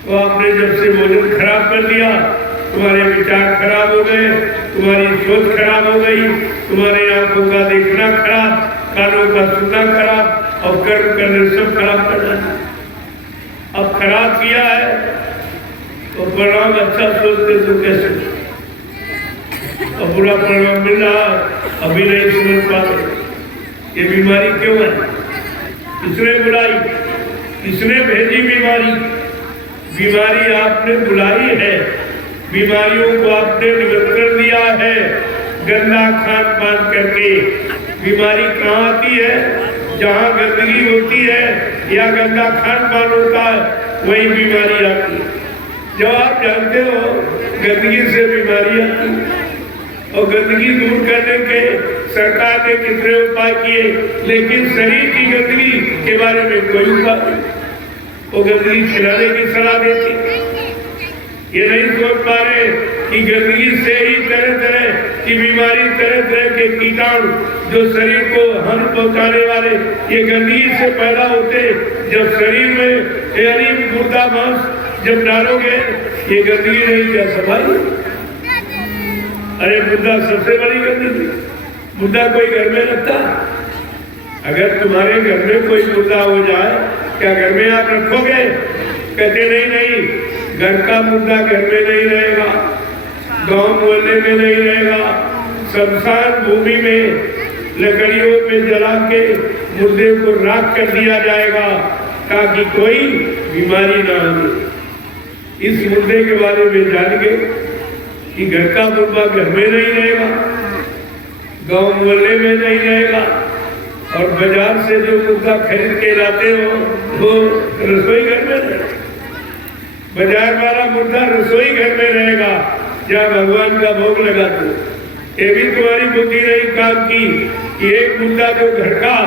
तो आपने जब से भोजन खराब कर दिया, तुम्हारे विचार खराब हो गए, तुम्हारी सोच खराब हो गई, तुम्हारे आंखों का देखना खराब, कानों का सुनना खराब और कर्म करने सब खराब कर जाना। अब खराब किया है तो परिणाम अच्छा सोचते तो कैसे, अब बुरा परिणाम मिल रहा अभी नहीं समझ पाते। ये बीमारी क्यों है? किसने बुलाई, किसने भेजी बीमारी? बीमारी आपने बुलाई है, बीमारियों को आपने निमंत्रण दिया है गंदा खान पान करके। बीमारी कहाँ आती है? जहाँ गंदगी होती है या गंदा खान पान होता है वही बीमारी आती है। जो आप जानते हो गंदगी से बीमारी आती है और गंदगी दूर करने के सरकार ने कितने उपाय किए, लेकिन शरीर की गंदगी के बारे में कोई उपाय नहीं। वो गंदगी खिलाने की सलाह देती, ये नहीं सोच पा रहे कि गंदगी से ही तरह तरह की बीमारी, तरह तरह के कीटाणु जो शरीर को हानि पहुंचाने वाले ये गंदगी से पैदा होते। जब शरीर में यानी मुर्दा मांस जब डालोगे ये गंदगी नहीं क्या सफाई? अरे मुर्दा सबसे बड़ी गंदगी। मुर्दा कोई घर में रखता? अगर तुम्हारे घर में कोई मुर्दा हो जाए क्या घर में आप रखोगे? कहते नहीं नहीं, घर का मुर्दा घर में नहीं रहेगा, गांव मोहल्ले में नहीं रहेगा, शमशान भूमि में लकड़ियों पे जला के मुर्दे को राख कर दिया जाएगा ताकि कोई बीमारी ना आए। इस मुद्दे के बारे में जान के कि घर का मुर्दा घर में नहीं रहेगा, गांव मोहल्ले में नहीं रहेगा और बाजार से जो मुर्दा खरीद के लाते हो वो रसोई घर में रहेगा। बाजार वाला मुर्दा रसोई घर में रहेगा जहाँ भगवान का भोग लगा दो। ये भी तुम्हारी बुद्धि नहीं काम की कि एक मुर्दा जो घर का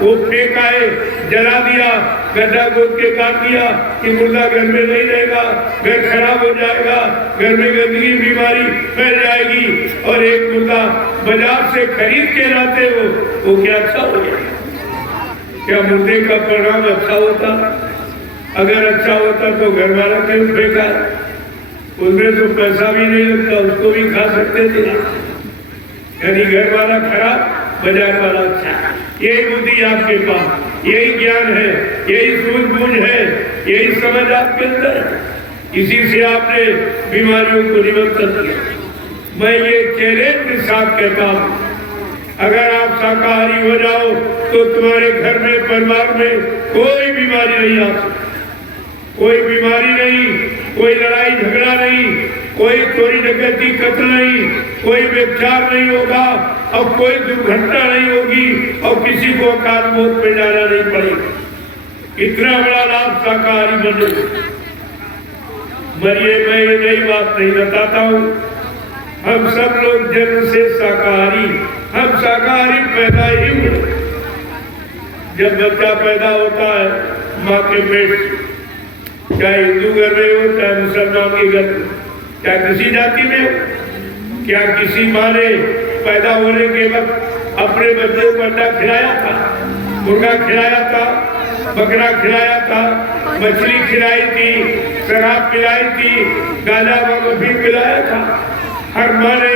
वो फेंका है, जला दिया, गड्ढा खोद के काट दिया कि मुर्दा घर में नहीं रहेगा, घर खराब हो जाएगा, घर में गंदगी बीमारी फैल जाएगी। और एक मुर्दा बाजार से खरीद के लाते हो वो क्या अच्छा हो गया? क्या मुर्दे का परिणाम अच्छा होता? अगर अच्छा होता तो घर वाला क्यों फेंका? उसमें तो पैसा भी नहीं लगता, उसको भी खा सकते थे। यानी घर वाला खराब, बाजार वाला अच्छा। यही बुद्धि आपके पास, यही ज्ञान है, यही सूझबूझ है, यही समझ आपके अंदर है। इसी से आपने बीमारियों को निमंत्रण किया। मैं ये चैलेंज के साथ कहता हूँ, अगर आप शाकाहारी हो जाओ तो तुम्हारे घर में, परिवार में कोई बीमारी नहीं आ सकती, कोई बीमारी नहीं, कोई लड़ाई झगड़ा नहीं, कोई चोरी डकैती कत्ल नहीं, कोई व्यभिचार नहीं होगा और कोई दुर्घटना नहीं होगी और किसी को अकाल मौत में जाना नहीं पड़ेगा। इतना बड़ा लाभ शाकाहारी बनो। मरिए मैं ये नई बात नहीं बताता हूँ, हम सब लोग जन्म से शाकाहारी, हम शाकाहारी पैदा ही हुए। जब बच्चा पैदा होता है माँ के पेट, चाहे हिंदू घर में हो चाहे मुसलमान के घर में, चाहे किसी जाति में हो, क्या किसी माँ ने पैदा होने के वक्त अपने बच्चों को अंडा खिलाया था, मुर्गा खिलाया था, बकरा खिलाया था, मछली खिलाई थी, शराब पिलाई थी, गांजा भी पिलाया था? हर माँ ने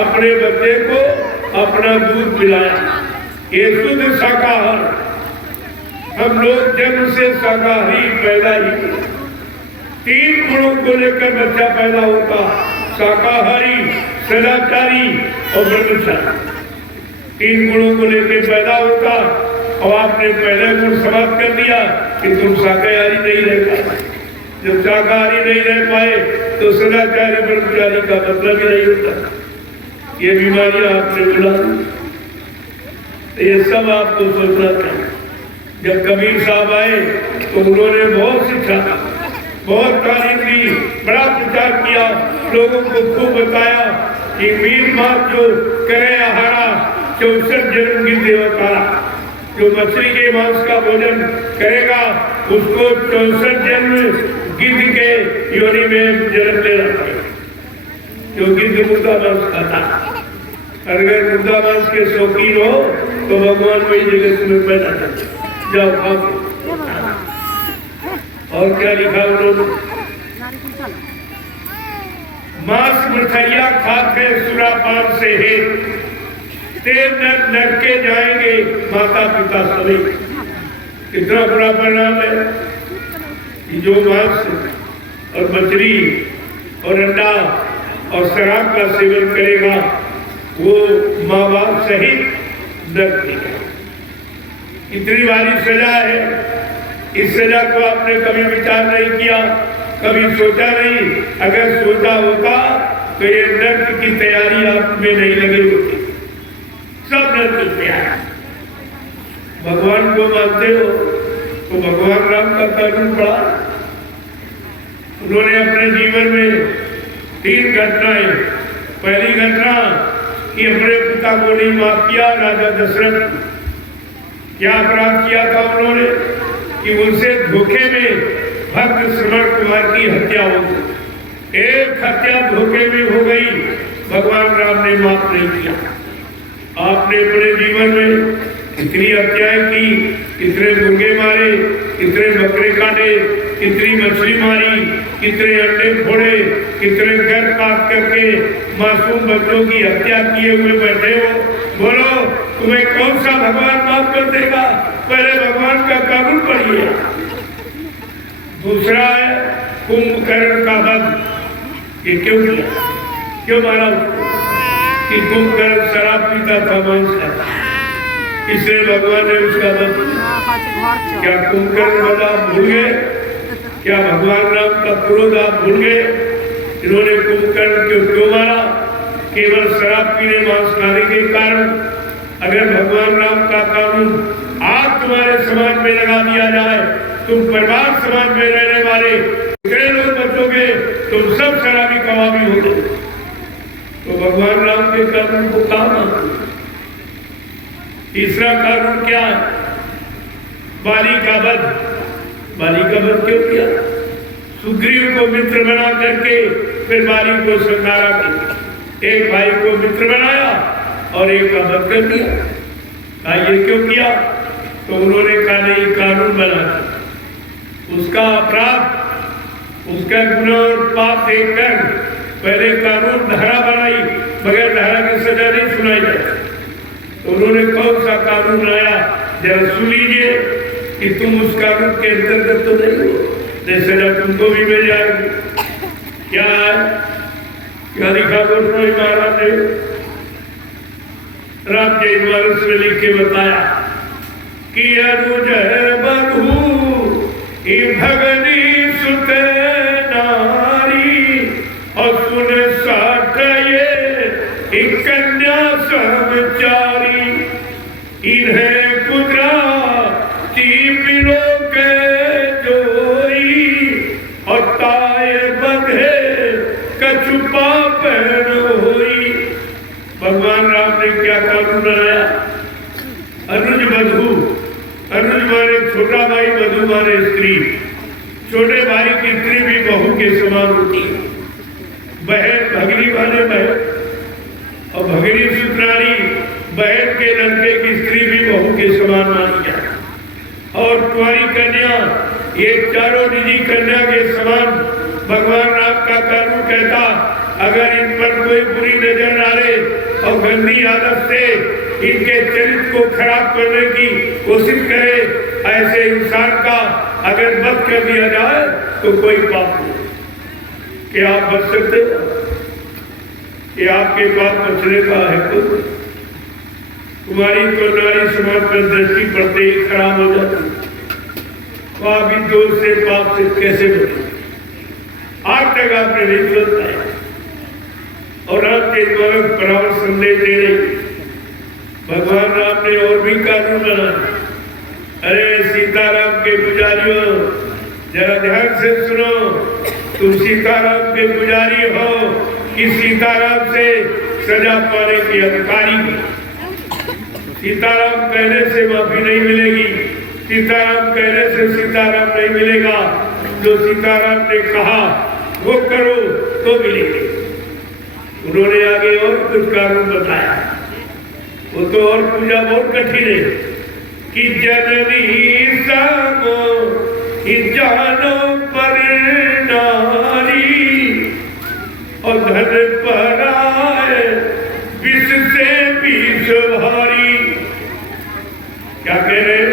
अपने बच्चे को अपना दूध पिलाया। ये शुद्ध शाकाहार। हम लोग जन्म से शाकाहारी पैदा ही, 3 गुणों को लेकर बच्चा पैदा होता, शाकाहारी, सदाचारी और ब्रह्मचारी। 3 गुणों को लेकर पैदा होता और आपने पहले गुण समाप्त कर दिया कि तुम शाकाहारी नहीं रह पाए। जब शाकाहारी नहीं रह पाए तो सदाचारी ब्रह्मचारी का मतलब ही नहीं होता। ये बीमारियां आपने बुला, ये सब आपको सोचना चाहिए। जब कबीर साहब आए तो उन्होंने बहुत शिक्षा, बहुत तालीम दी, बड़ा प्रचार किया, लोगों को खूब बताया कि मीन मास जो करे आहारा 64 जन्म की देवतारा, जो मछली के मांस का भोजन करेगा उसको 64 जन्म गिद्ध के योनि में जन्म लेना पड़ेगा, जो गिद्ध मुर्गा मांस खाता। अगर मुर्गा मांस के शौकीन हो तो भगवान वही जगत में पैदा करते, जाओ खाओ। और क्या लिखा उन्होंने, मांस मिठाइया खाते सुरापान से है, तेर नर के जाएंगे माता पिता सभी। कितना बुरा परिणाम है कि जो मांस और मछली और अंडा और शराब का सेवन करेगा वो माँ बाप सहित नरक में। इतनी भारी सजा है, इस सजा को आपने कभी विचार नहीं किया, कभी सोचा नहीं। अगर सोचा होता तो ये नरक की तैयारी आप में नहीं लगी होती, सब नरक की तैयारी। भगवान को मानते हो तो भगवान राम का कानून पढ़ा। उन्होंने अपने जीवन में 3 घटनाएं, पहली घटना कि अपने पिता को नहीं माफ किया, राजा दशरथ। क्या अपराध किया था उन्होंने कि उनसे धोखे में भक्त श्रवण कुमार की हत्या हो गई। एक हत्या धोखे में हो गई, भगवान राम ने माफ नहीं किया। आपने अपने जीवन में कितनी हत्याएं की, कितने मुर्गे मारे, कितने बकरे काटे, कितनी मछली मारी, कितने अंडे फोड़े, कितने घर काट करके मासूम बच्चों की हत्या किए हुए बैठे हो। बोलो तुम्हें कौन सा भगवान माफ कर देगा? पहले भगवान का कानून पढ़िए। दूसरा है कुंभकर्ण का वध। ये क्यों किया, क्यों मारा उसको? कि कुंभकर्ण शराब पीता था, मांस खाता, इसलिए भगवान ने उसका वध किया। क्या कुंभकर्ण वध आप भूल गए? क्या भगवान राम का क्रोध आप भूल गए? इन्होंने कुंभकर्ण को क्यों मारा? केवल शराब पीने मांस खाने के कारण। अगर भगवान राम का कानून आज तुम्हारे समाज में लगा दिया जाए, तुम परिवार समाज में रहने वाले कितने लोग बचोगे? तुम सब शराबी कबाबी हो गए। तो भगवान राम के कानून को कहाँ मानते? तीसरा कानून क्या है? बाली का वध। बाली का वध क्यों किया? सुग्रीव को मित्र बना करके फिर बाली को संहारा किया। एक भाई को मित्र बनाया और एक का वध कर दिया। ये क्यों किया? तो उन्होंने कहा नहीं, कानून बना दिया। उसका अपराध, उसका गुनाह और पाप देखकर पहले कानून धारा बनाई, बगैर धारा की सजा नहीं सुनाई जाती। तो उन्होंने कौन सा कानून लाया? जरा सुन लीजिए कि तुम उस कानून के अंतर्गत तो नहीं हो, सजा तुमको भी मिल जाएगी। क्या है? क्या लिखा गोस्वामी महाराज ने रामचरितमानस में लिख के बताया कि अनुज बधू भगनी सुत नारी और सुन साठ ये कन्या समचारी, इन्हें कुदरा तीपिलो के जोई और ताए बधे कछुपा पहन होई। भगवान राम ने क्या कानून बनाया? अनुज बधू। अनुज माने छोटा भाई, बधू माने स्त्री। छोटे भाई की स्त्री भी बहू के समान होती है। बहन भगनी माने बहन, और भगनी सुत्रारी बहन के लड़के की स्त्री भी बहू के समान मानी जाए। और कुंवारी कन्या, ये चारों निजी कन्या के समान भगवान राम का कानून कहता, अगर इन पर कोई बुरी नजर डाले और गंदी आदत से इनके चरित्र को खराब करने की कोशिश करे, ऐसे इंसान का अगर वध कर दिया जाए तो कोई पाप नहीं। क्या आप बच सकते हो? कि आपके पास बचने का है? तो तुम्हारी तो नारी समाज पर दृष्टि पड़ते ही खराब हो जाती। पापी दोष से, पाप से कैसे बचे? आज तक आपने नहीं सोचता है। और आपके द्वारा परामर्श संदेश दे रही भगवान राम ने और भी कानून बनाया। अरे सीताराम के पुजारियों, जरा ध्यान से सुनो। तुम सीताराम के पुजारी हो कि सीताराम से सजा पाने के अधिकारी को। सीताराम कहने से माफी नहीं मिलेगी, सीताराम कहने से सीताराम नहीं मिलेगा। जो सीताराम ने कहा वो करो तो मिलेगी। उन्होंने आगे और कुछ कारण बताया, वो तो और पूजा बहुत कठिन है कि जननी समो जानो पर नारी और धन पर आए विष से विष भारी। क्या कह रहे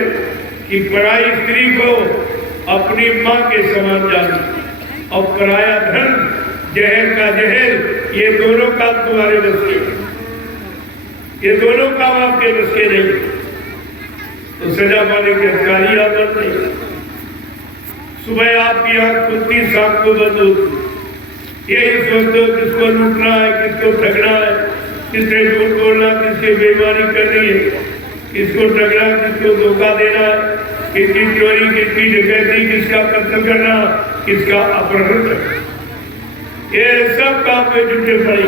कि पराई स्त्री को अपनी मां के समान जानो और पराया धन जहर का जहर, ये दोनों काम तुम्हारे बस के, ये दोनों काम आपके बस के नहीं। तो सजा पाने के अधिकारी आप बन नहीं। सुबह आपकी आंख खुलती, शाम को बंद होती। यही सोचते हो किसको लूटना है, किसको ठगना है, किससे झूठ बोलना, किसकी बेईमानी करनी है, किसको ठगना, किसको धोखा देना है, किसकी चोरी, किसकी डकैती, किसका कत्ल करना, किसका अपहरण करना। ये सब काम में जुटे पड़े।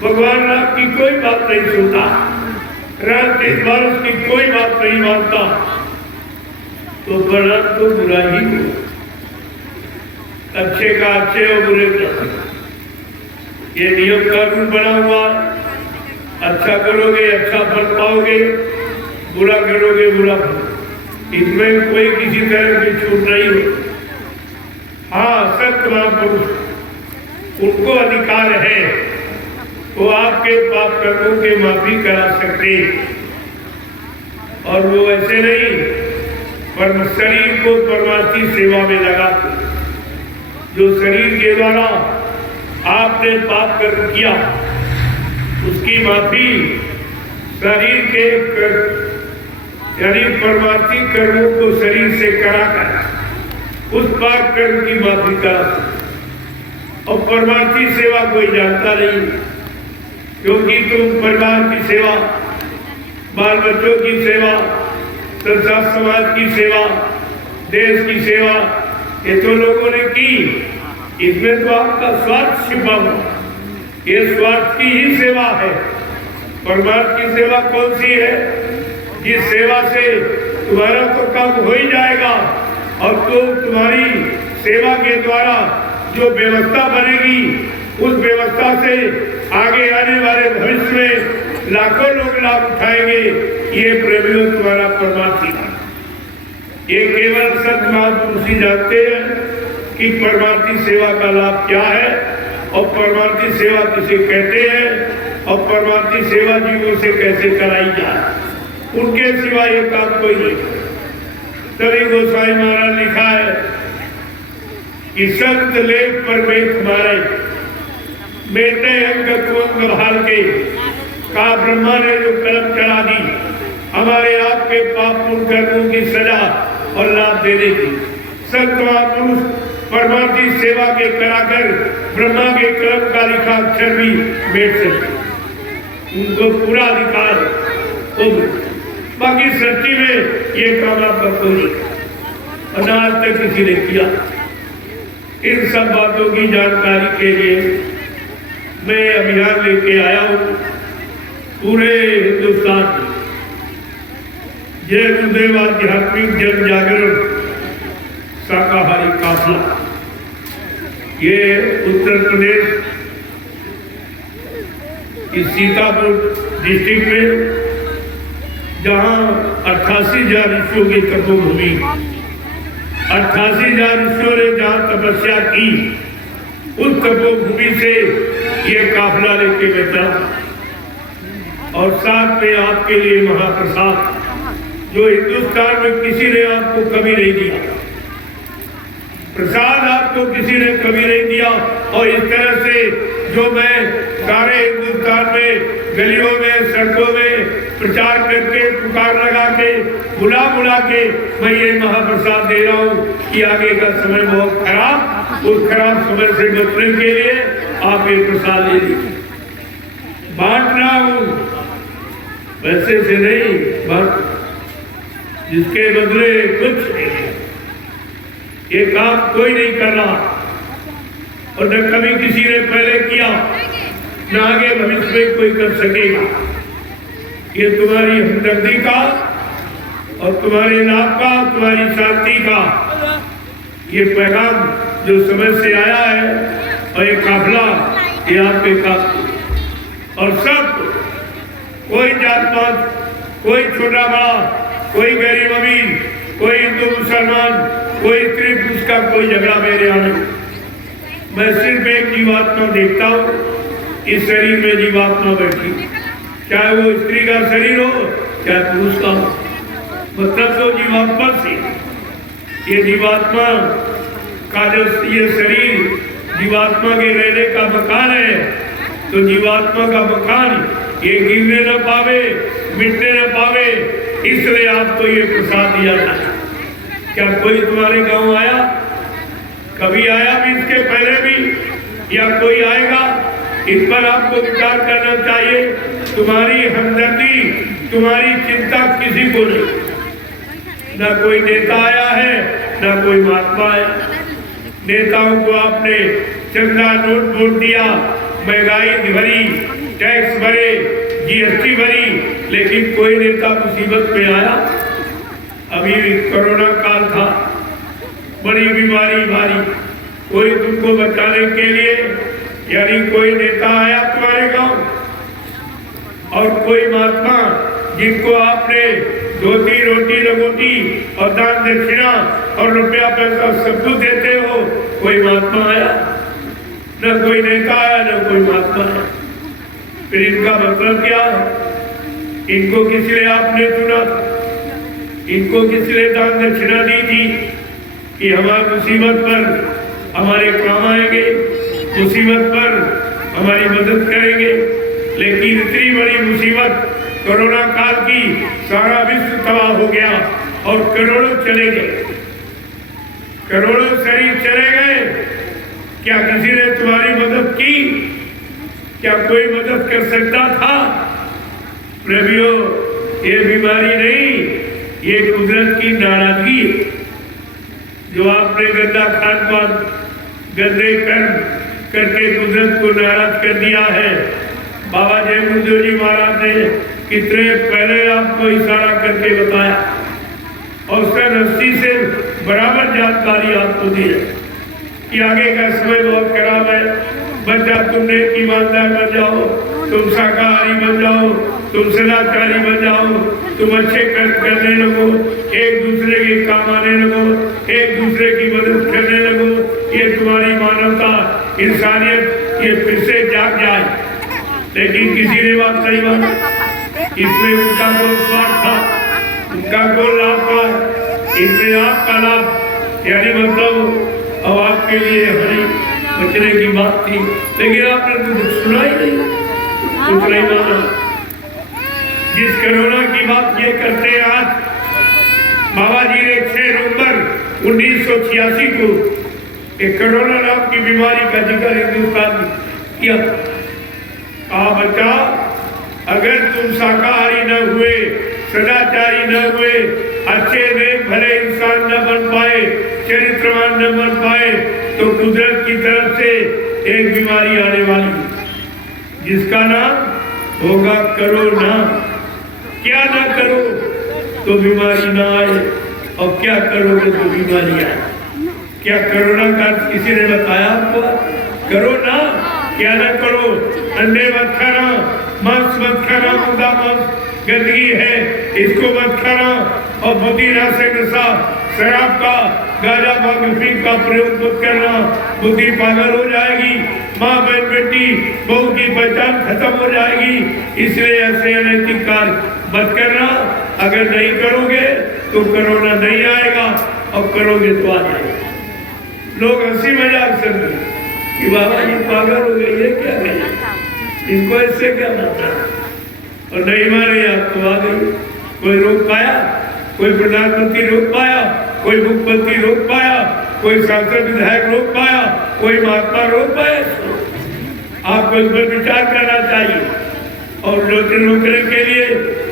भगवान राम की कोई बात नहीं सुनता, राम के बारिश की कोई बात नहीं मानता। तो बड़ा तो बुरा ही हो, अच्छे का अच्छे और बुरे का। ये नियम कानून बना हुआ, अच्छा करोगे अच्छा फल पाओगे, बुरा करोगे बुरा फल। इसमें कोई किसी तरह की छूट नहीं हो। हाँ, सत्य महापुरुष उनको अधिकार है वो आपके पाप कर्मों के माफी करा सकते, और वो ऐसे नहीं पर शरीर को परमार्थी सेवा में लगाते। जो शरीर के द्वारा आपने पाप कर्म किया उसकी माफी शरीर के यानी परमार्थी कर्मों को शरीर से कराकर उस पाप कर्म की माफी करा। और परमार्थी सेवा कोई जानता नहीं, क्योंकि तुम परिवार की सेवा, बाल बच्चों की सेवा, संसार समाज की सेवा, देश की सेवा, ये तो लोगों ने की। इसमें तो आपका स्वार्थ छिपा हुआ, ये स्वार्थ की ही सेवा है। परमार्थ की सेवा कौन सी है? जिस सेवा से तुम्हारा तो काम हो ही जाएगा और तुम्हारी सेवा के द्वारा जो व्यवस्था बनेगी उस व्यवस्था से आगे आने वाले भविष्य में लाखों लोग लाभ उठाएंगे। ये प्रेमियों तुम्हारा परमार्थी है। ये केवल संत महापुरुष ही जानते हैं कि परमार्थी सेवा का लाभ क्या है और परमार्थी सेवा किसे कहते हैं और परमार्थी सेवा जीवों से कैसे कराई जाए। उनके सिवा ये काम कोई नहीं। तभी गोसाई महाराज लिखा है कि संत लेख पर मेघ मारे, मेटे अंग कुंग भाल के। कहा ब्रह्मा ने जो कलम चढ़ा दी हमारे आपके पाप पुण्य कर्मों की सजा और लाभ देने की। संत महापुरुष परमार्थी सेवा के कराकर ब्रह्मा के कलम का लिखा अक्षर भी मेट सकते, उनको पूरा अधिकार है। बाकी सृष्टि में ये काम आपका कोई अनाज तक किसी ने किया। इन सब बातों की जानकारी के लिए मैं अभियान लेके आया हूँ पूरे हिंदुस्तान में। जय गुरुदेव आध्यात्मिक जन जागरण शाकाहारी काफिला, ये उत्तर प्रदेश की सीतापुर डिस्ट्रिक्ट में जहाँ 88,000 ऋषियों की तपोभूमि, 88,000 ऋषियों ने जहाँ तपस्या की उस तपोभूमि से ये काफिला लेके बैठा। और साथ में आपके लिए महाप्रसाद जो हिंदुस्तान में किसी ने आपको कभी नहीं दिया, प्रसाद आपको किसी ने कभी नहीं दिया। और इस तरह से जो मैं सारे हिंदुस्तान में गलियों में सड़कों में प्रचार करके पुकार लगा के बुला के मैं ये महाप्रसाद दे रहा हूँ कि आगे का समय बहुत खराब, उस खराब समय से बचने के लिए आप ये प्रसाद ले लीजिए। बांट रहा हूँ पैसे से नहीं, बांट जिसके बदले कुछ नहीं। ये काम कोई नहीं कर रहा। और न कभी किसी ने पहले किया, न आगे भविष्य में कोई कर सकेगा। ये तुम्हारी हमदर्दी का और तुम्हारे लाभ का, तुम्हारी शांति का ये पैगाम जो समय से आया है, और ये काफिला ये आपके काफिला, और सब कोई जात पात, कोई छोटा बड़ा, कोई गरीब अमीर, कोई हिंदू मुसलमान, कोई स्त्री पुरुष का कोई झगड़ा मेरे यहाँ नहीं। मैं सिर्फ एक जीवात्मा देखता हूँ, इस शरीर में जीवात्मा बैठी, चाहे वो स्त्री का शरीर हो चाहे पुरुष का हो, मतलब तो जीवात्मा से। ये जीवात्मा का जो ये शरीर जीवात्मा के रहने का मकान है, तो जीवात्मा का मकान ये गिरने न पावे, मिटने न पावे, इसलिए आपको ये प्रसाद दिया जाए। क्या कोई तुम्हारे गांव आया, कभी आया भी इसके पहले भी, या कोई आएगा? इस पर आपको विचार करना चाहिए। तुम्हारी हमदर्दी, तुम्हारी चिंता किसी को नहीं। न कोई नेता आया है, न कोई महात्मा आया। नेताओं को आपने चंदा नोट वोट दिया, महंगाई भरी, टैक्स भरे, जीएसटी भरी, लेकिन कोई नेता मुसीबत में आया? अभी कोरोना काल था, बड़ी बीमारी भारी, कोई तुमको बचाने के लिए यानी कोई नेता आया तुम्हारे गांव? और कोई महात्मा जिनको आपने धोती रोटी लगोटी और दान दक्षिणा और रुपया पैसा सब कुछ देते हो, कोई महात्मा आया? न कोई नेता आया, न कोई महात्मा आया। फिर इनका मतलब क्या है? इनको किस लिए आपने चुना? इनको किस लिए दान दक्षिणा दी थी? कि हमारी मुसीबत पर हमारे काम आएंगे, मुसीबत पर हमारी मदद करेंगे। लेकिन इतनी बड़ी मुसीबत कोरोना काल की, सारा विश्व तबाह हो गया और करोड़ों चले गए, करोड़ों शरीर चले गए। क्या किसी ने तुम्हारी मदद की? क्या कोई मदद कर सकता था? प्रभुओं, ये बीमारी नहीं, ये कुदरत की नाराजगी है। जो आपने गंदा खान पान, गंदे कर्म करके कुदरत को नाराज कर दिया है। बाबा जय गुरुदेव जी महाराज ने कितने पहले आपको इशारा करके बताया और सन 80 से बराबर जानकारी आपको दी है कि आगे का समय बहुत खराब है। बच्चा तुम नेक ईमानदार बन जाओ, तुम शाकाहारी बन जाओ, तुम सदाचारी बन जाओ, तुम अच्छे कर्म करने लगो, एक दूसरे के काम आने लगो, एक दूसरे की मदद करने लगो। ये तुम्हारी मानवता, इंसानियत ये फिर से जाग जाए। लेकिन किसी ने बात नहीं माना। इसमें उनका कोई स्वार्थ था, उनका कोई लाभ था, इसमें आपका लाभ यानी मतलब अब आपके लिए हरी बचने की बात थी, लेकिन आपने कुछ सुना ही नहीं, कुछ नहीं माना। जिस कोरोना की बात ये करते हैं आज, बाबा जी ने 6 नवंबर 1986 को एक कोरोना नाम की बीमारी का जिक्र हिंदुस्तान में किया। बच्चा, अगर तुम शाकाहारी न हुए, सदाचारी न हुए, अच्छे नेक भले इंसान न बन पाए, चरित्रवान न बन पाए, तो कुदरत की तरफ से एक बीमारी आने वाली है, जिसका नाम होगा कोरोना। क्या ना करो तो बीमारी ना आए, और क्या करोगे तो बीमारी आए। क्या कोरोना का किसी ने बताया आपको? करो ना, क्या ना करो। अंडे मत खाना, मांस मत खाना, मुर्दा मांस गंदगी है, इसको मत खाना। और बुद्धि से नशा, शराब का, गांजा भांग का प्रयोग मत करना, बुद्धि पागल हो जाएगी, माँ बहन बेटी बहू की पहचान खत्म हो जाएगी। इसलिए ऐसे अनैतिक कार्य मत करना। अगर नहीं करोगे तो कोरोना नहीं आएगा, और करोगे तो आ जाएगा। लोग हंसी मजाक से कि बाबा ये पागल हो गए, ये क्या गए, इनको इससे क्या मतलब। और नहीं माने आप तो आ गई। कोई रोक पाया? कोई प्रधानमंत्री रोक पाया? कोई मुख्यमंत्री रोक पाया? कोई सांसद विधायक रोक पाया? कोई महात्मा रोक पाया? आपको इस पर विचार करना चाहिए। और रोकने के लिए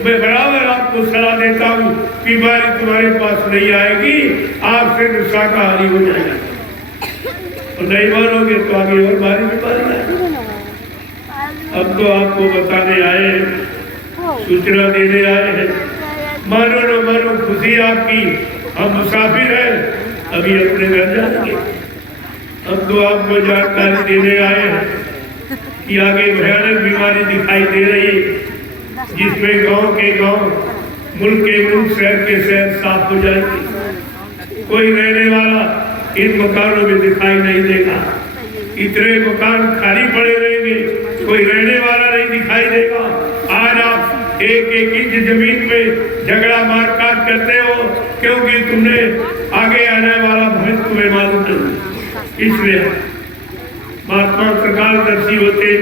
मैं बराबर आपको सलाह देता हूँ, बीमारी तुम्हारे पास नहीं आएगी, आप फिर शाकाहारी हो जाएगा। और नहीं मानोगे तो आगे और भारी बीमारी आएगी। अब तो आपको बताने आए हैं, सूचना देने आए हैं, मानो न मानो खुशी आपकी, हम मुसाफिर हैं, अभी अपने घर जाएंगे। अब तो आपको जानकारी देने आए हैं कि आगे भयानक बीमारी दिखाई दे रही है, जिसमें गांव के गांव, मुल्क के मुल्क, शहर के शहर साफ हो जाएंगे। कोई रहने वाला इन मकानों में दिखाई नहीं देगा, इतने मकान खाली पड़े रहेंगे, कोई रहने वाला नहीं दिखाई देगा। आज आप एक एक इंच जमीन पे झगड़ा मारकाट करते हो क्योंकि तुमने आगे आने वाला भविष्य तुम्हें मालूम नहीं। इसलिए महात्मा प्रकाशदर्शी होते,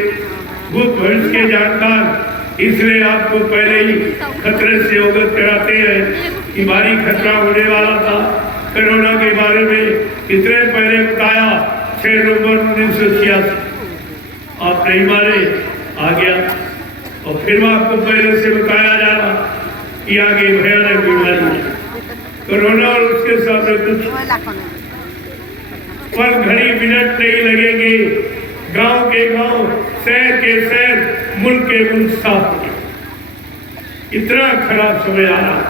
भूत भविष्य के जानकार, इसलिए आपको पहले ही खतरे से अवगत कराते हैं कि भारी खतरा होने वाला था। कोरोना के बारे में इतने पहले बताया 6 नवंबर 1986, आप नहीं माने, आ गया। और फिर आपको पहले से बताया जा रहा कि आगे भयानक बीमारी है कोरोना, और उसके साथ कुछ पर घड़ी मिनट नहीं लगेंगे, गांव के गांव, शहर के शहर, मुल्क के मुल्क साफ होंगे। इतना खराब समय आ रहा,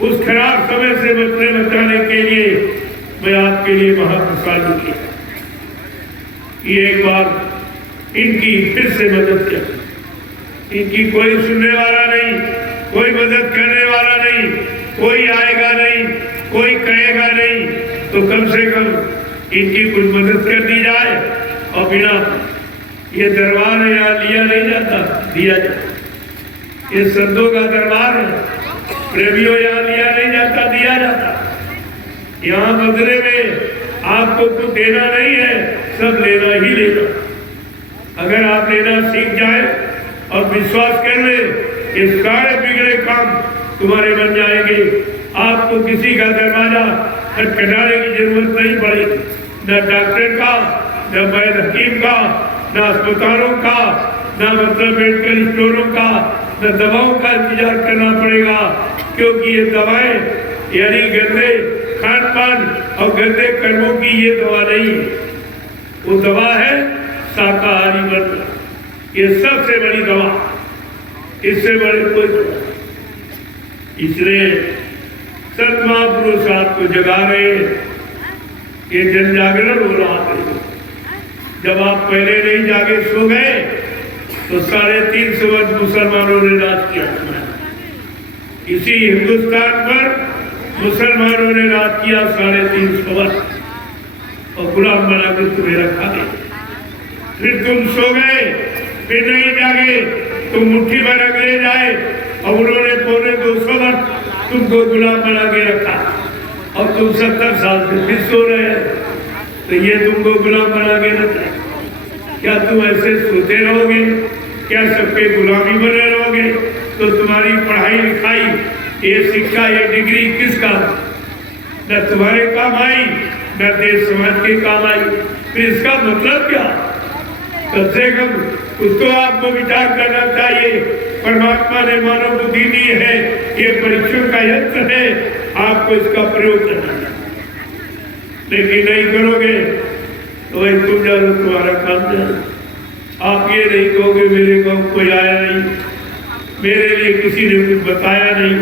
उस खराब समय से बचाने के लिए मैं आपके लिए महाप्रसाद किया कि एक बार इनकी फिर से मदद कर। इनकी कोई सुनने वाला नहीं, कोई मदद करने वाला नहीं, कोई आएगा नहीं, कोई कहेगा नहीं, तो कम से कम इनकी कुछ मदद कर दी जाए। और बिना ये दरबार यहाँ लिया नहीं जाता, दिया जाता। ये संतों का दरबार है, प्रेमियों यहाँ लिया नहीं जाता, दिया जाता। यहाँ बदले में आपको कुछ देना नहीं है, सब लेना ही लेना। अगर आप लेना सीख जाए और विश्वास कर ले, ये सारे बिगड़े काम तुम्हारे बन जाएंगे। आपको किसी का दरवाजा खटखटाने की जरूरत नहीं पड़ेगी, न डॉक्टर का, न वैद्य हकीम का, न अस्पतालों का, न मतलब मेडिकल स्टोरों का, न दवाओं का इंतजार करना पड़ेगा। क्योंकि ये दवाएं यानी गंदे खान पान और गंदे कर्मों की ये दवा नहीं है, वो दवा है शाकाहारी बनना। ये सबसे बड़ी दवा, इससे बड़े कोई दवा। इसलिए संत महापुरुष आपको जगा रहे हैं, ये जन जागरण हो रहा है। जब आप पहले नहीं जागे सो गए तो 350 वर्ष मुसलमानों ने राज किया। इसी हिंदुस्तान पर मुसलमानों ने राज किया 350 वर्ष, और गुलाम बनाकर तुम्हें रखा गया। फिर तुम सो गए, फिर नहीं जागे, तुम मुट्ठी भर अंग्रेज आए और उन्होंने 250 वर्ष तुमको गुलाम बना के रखा, और तुम 70 साल से फिर सो रहे हैं। तो ये तुमको गुलाम बना के रखा। क्या तुम ऐसे सोते रहोगे? क्या सबके गुलामी बने रहोगे? तो तुम्हारी पढ़ाई लिखाई, ये शिक्षा, ये डिग्री किस काम? न तुम्हारे काम आई, न देश समाज के काम आई। फिर इसका मतलब क्या? कम से कम उसको आपको विचार करना चाहिए। परमात्मा ने मानव बुद्धि दी है, ये परीक्षण का यंत्र है, आपको इसका प्रयोग करना है। लेकिन नहीं करोगे तो वही तुम जानो, तुम्हारा काम जानो। आप ये नहीं कहोगे मेरे गाँव कोई आया नहीं, मेरे लिए किसी ने कुछ बताया नहीं,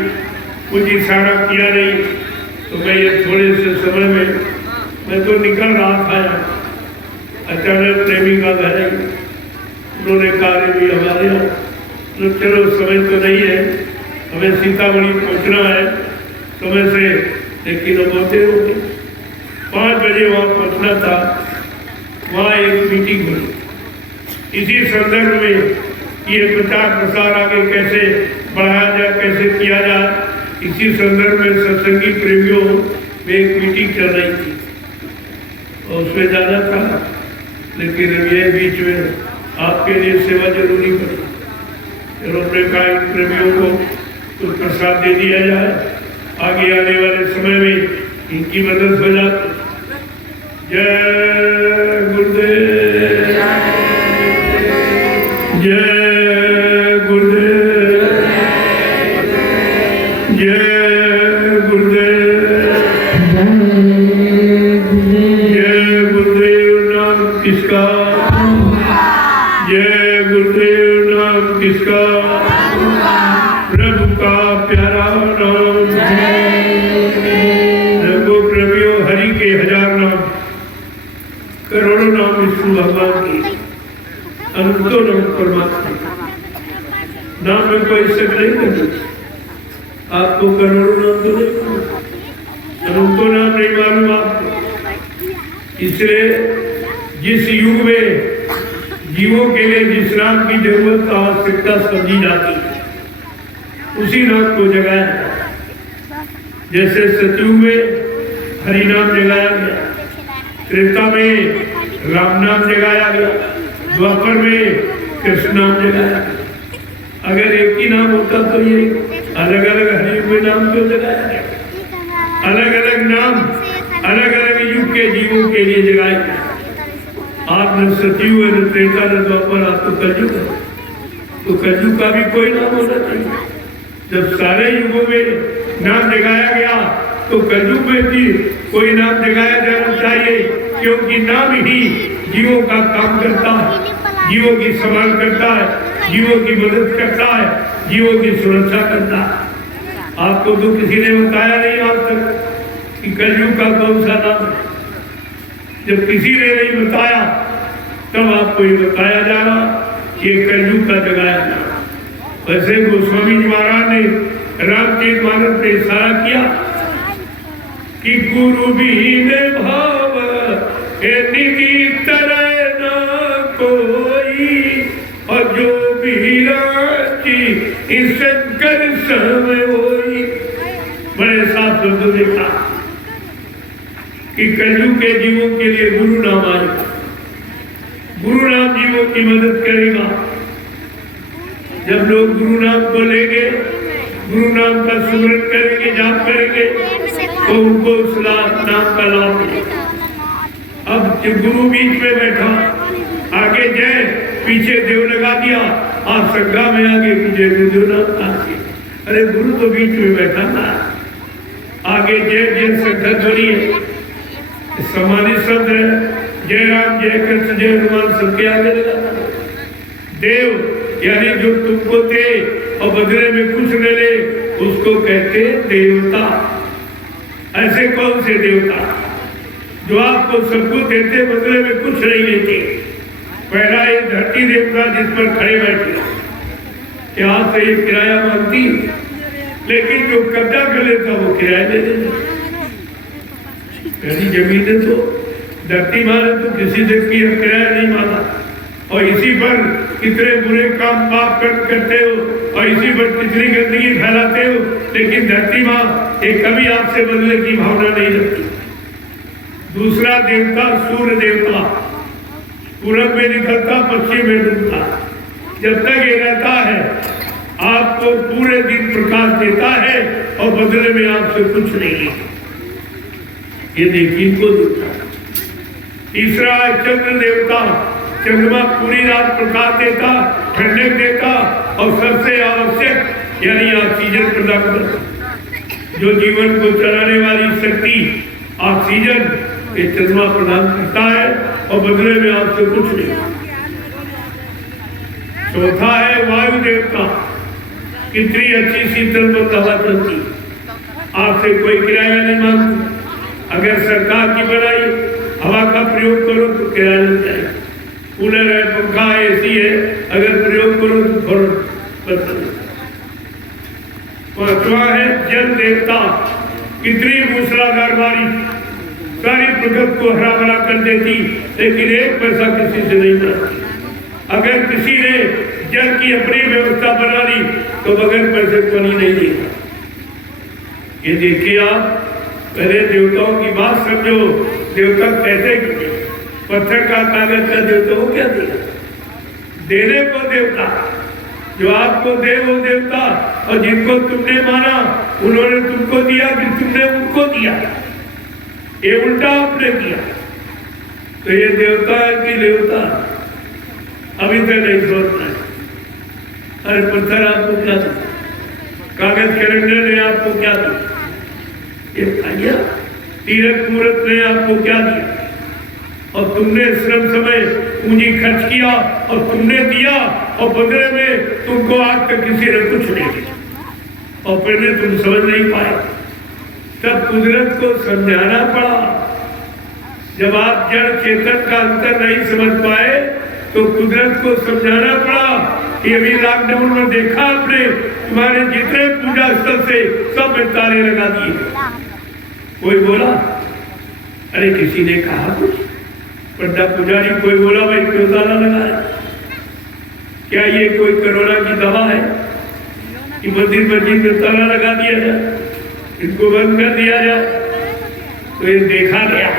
कुछ इशारा किया नहीं। तो मैं ये थोड़े से समय में मैं तो निकल रहा था, अचानक प्रेमी का घर है, उन्होंने कहा भी हमारे यहाँ तो चलो समय तो नहीं है, हमें सीतामढ़ी पहुँचना है समय से, लेकिन अब बहुत देर हो गई। 5 बजे वहाँ पहुँचना था। वहाँ एक मीटिंग हुई इसी संदर्भ में ये प्रचार प्रसार आगे कैसे बढ़ाया जाए, कैसे किया जाए, इसी संदर्भ में सत्संगी प्रेमियों में एक मीटिंग चल रही थी और उसमें जाना था। लेकिन अब ये बीच में आपके लिए सेवा जरूरी पड़ी, फिर उन्होंने कहा इन प्रेमियों को कुछ प्रसाद दे दिया जाए, आगे आने वाले समय में इनकी मदद हो जाती। जय गुरुदेव, जय गुरुदेव, जय गुरुदेव, जय गुरुदेव। नाम किसका? प्रभु का प्यारा नाम। रघु प्रभु हरि के 1000 नाम, करोड़ों नाम विष्णु भगवान की, अनंतों नाम परमात्मा। नाम में कोई शक नहीं करना। आपको करोड़ों नाम तो नहीं, अनंतों नाम नहीं मालूम आपको। इसलिए जिस युग में जीवों के लिए जिस नाम की जरूरत आवश्यकता समझी जाती है, उसी नाम को जगाया जाता। जैसे सतयुग में हरि नाम जगाया गया, त्रेता में राम नाम जगाया गया, द्वापर में कृष्ण नाम जगाया गया। अगर एक ही नाम होता तो ये अलग अलग हरि में नाम क्यों जगाया गया? अलग अलग नाम अलग अलग युग के जीवों के लिए जगाए गए। आप न सतयुग न त्रेता न द्वापर, आप तो कलयुग है। तो कलयुग का भी कोई नाम होना चाहिए। जब सारे युगों में नाम जगाया गया तो कलयुग में भी कोई नाम जगाया जाना चाहिए, क्योंकि नाम ही जीवों का काम करता है, जीवों की संभाल करता है, जीवों की मदद करता है, जीवों की सुरक्षा करता है। आपको तो किसी ने बताया नहीं आज तक कि कलयुग का कौन सा नाम है। जब किसी ने नहीं बताया तब आपको ये बताया जा रहा, ये कलयुग का जगाया जा रहा। वैसे गोस्वामी जी महाराज ने रामचरितमानस में इशारा किया कि गुरु भी भाव निधि तरह न कोई, और जो भी राची इस कर समय होई। बड़े साफ शब्दों ने कहा कि कलयुग के जीवों के लिए गुरु नाम आएगा। गुरु नाम जीवों की मदद करेगा। जब लोग गुरु नाम को लेंगे, गुरु नाम का सुमरन करेंगे, जाप करेंगे, तो उनको उस नाम का लाभ मिलेगा। अब जो गुरु बीच में बैठा, आगे जय पीछे देव लगा दिया, आप संज्ञा में आगे पीछे देव नाम। अरे गुरु तो बीच में बैठा था, आगे जय जय संख्या ध्वनि है, सम्मानित शब्द है, जय राम जय कृष्ण जय हनुमान, सबके आगे लगा। देव यानी जो तुमको दे और बदले में कुछ ले ले, उसको कहते देवता। ऐसे कौन से देवता जो आपको सब कुछ देते बदले में कुछ नहीं लेते? पहला ये धरती देवता जिस पर खड़े बैठे, यहाँ से ये किराया मांगती, लेकिन जो कब्जा कर लेता वो किराया दे देता। पहली जमीन है तो धरती माने तो किसी से किराया नहीं मांगा, और इसी पर कितने बुरे काम पाप करते हो, और इसी पर कितनी गंदगी फैलाते हो, लेकिन धरती माँ एक कभी आपसे बदले की भावना नहीं रखती। दूसरा देवता सूर्य देवता, पूरब में निकलता पश्चिम में डूबता। जब तक ये रहता है आपको पूरे दिन प्रकाश देता है और बदले में आपसे कुछ नहीं लेता। ये देखिए इनको देता। तीसरा चंद्र देवता, चंद्रमा पूरी रात प्रकाश देता, ठंडक देता और सबसे आवश्यक यानी ऑक्सीजन प्रदान करता। जो जीवन को चलाने वाली शक्ति ऑक्सीजन ये चंद्रमा प्रदान करता है और बदले में आपसे कुछ नहीं। चौथा है वायु देवता, कितनी अच्छी शीतल में हवा चलती, आपसे कोई किराया नहीं मांगती। अगर सरकार की बनाई हवा का प्रयोग करो तो किराया लग जाएगा। कूलर है, पंखा है, एसी है, अगर प्रयोग करो तो फौरन। पांचवा है जल देवता, कितनी मूसलाधार बारिश सारी प्रकृति को हरा भरा कर देती, लेकिन एक पैसा किसी से नहीं बनाती। अगर किसी ने जल की अपनी व्यवस्था बना ली तो बगैर पैसे पानी नहीं देगा। ये देखिए आप पहले देवताओं की बात समझो। देवता कहते कि पत्थर का कागज का देवता हो क्या देगा? देने को देवता, जो आपको दे वो देवता, और जिनको तुमने माना उन्होंने तुमको दिया कि तुमने उनको दिया। ये उल्टा आपने किया तो ये देवता है कि देवता? अभी तक नहीं सोचना है। अरे पत्थर आपको क्या दिया? कागज कैलेंडर ने आपको क्या दिया? ये बताइए। तीरथ मूर्त ने आपको क्या दिया? और तुमने श्रम समय पूंजी खर्च किया और तुमने दिया और बदले में तुमको आज तक किसी ने कुछ नहीं दिया और पहले तुम समझ नहीं पाए, तब कुदरत को समझाना पड़ा। जब आप जड़ चेतन का अंतर नहीं समझ पाए तो कुदरत को समझाना पड़ा कि अभी लॉकडाउन में देखा आपने तुम्हारे जितने पूजा स्थल से सब में ताले लगा दिए। कोई बोला? अरे किसी ने कहा कुछ? पंडा पुजारी कोई बोला भाई क्यों ताला लगाया? क्या ये कोई कोरोना की दवा है कि मंदिर मस्जिद में ताला लगा दिया जाए, इनको बंद कर दिया जाए? तो ये देखा गया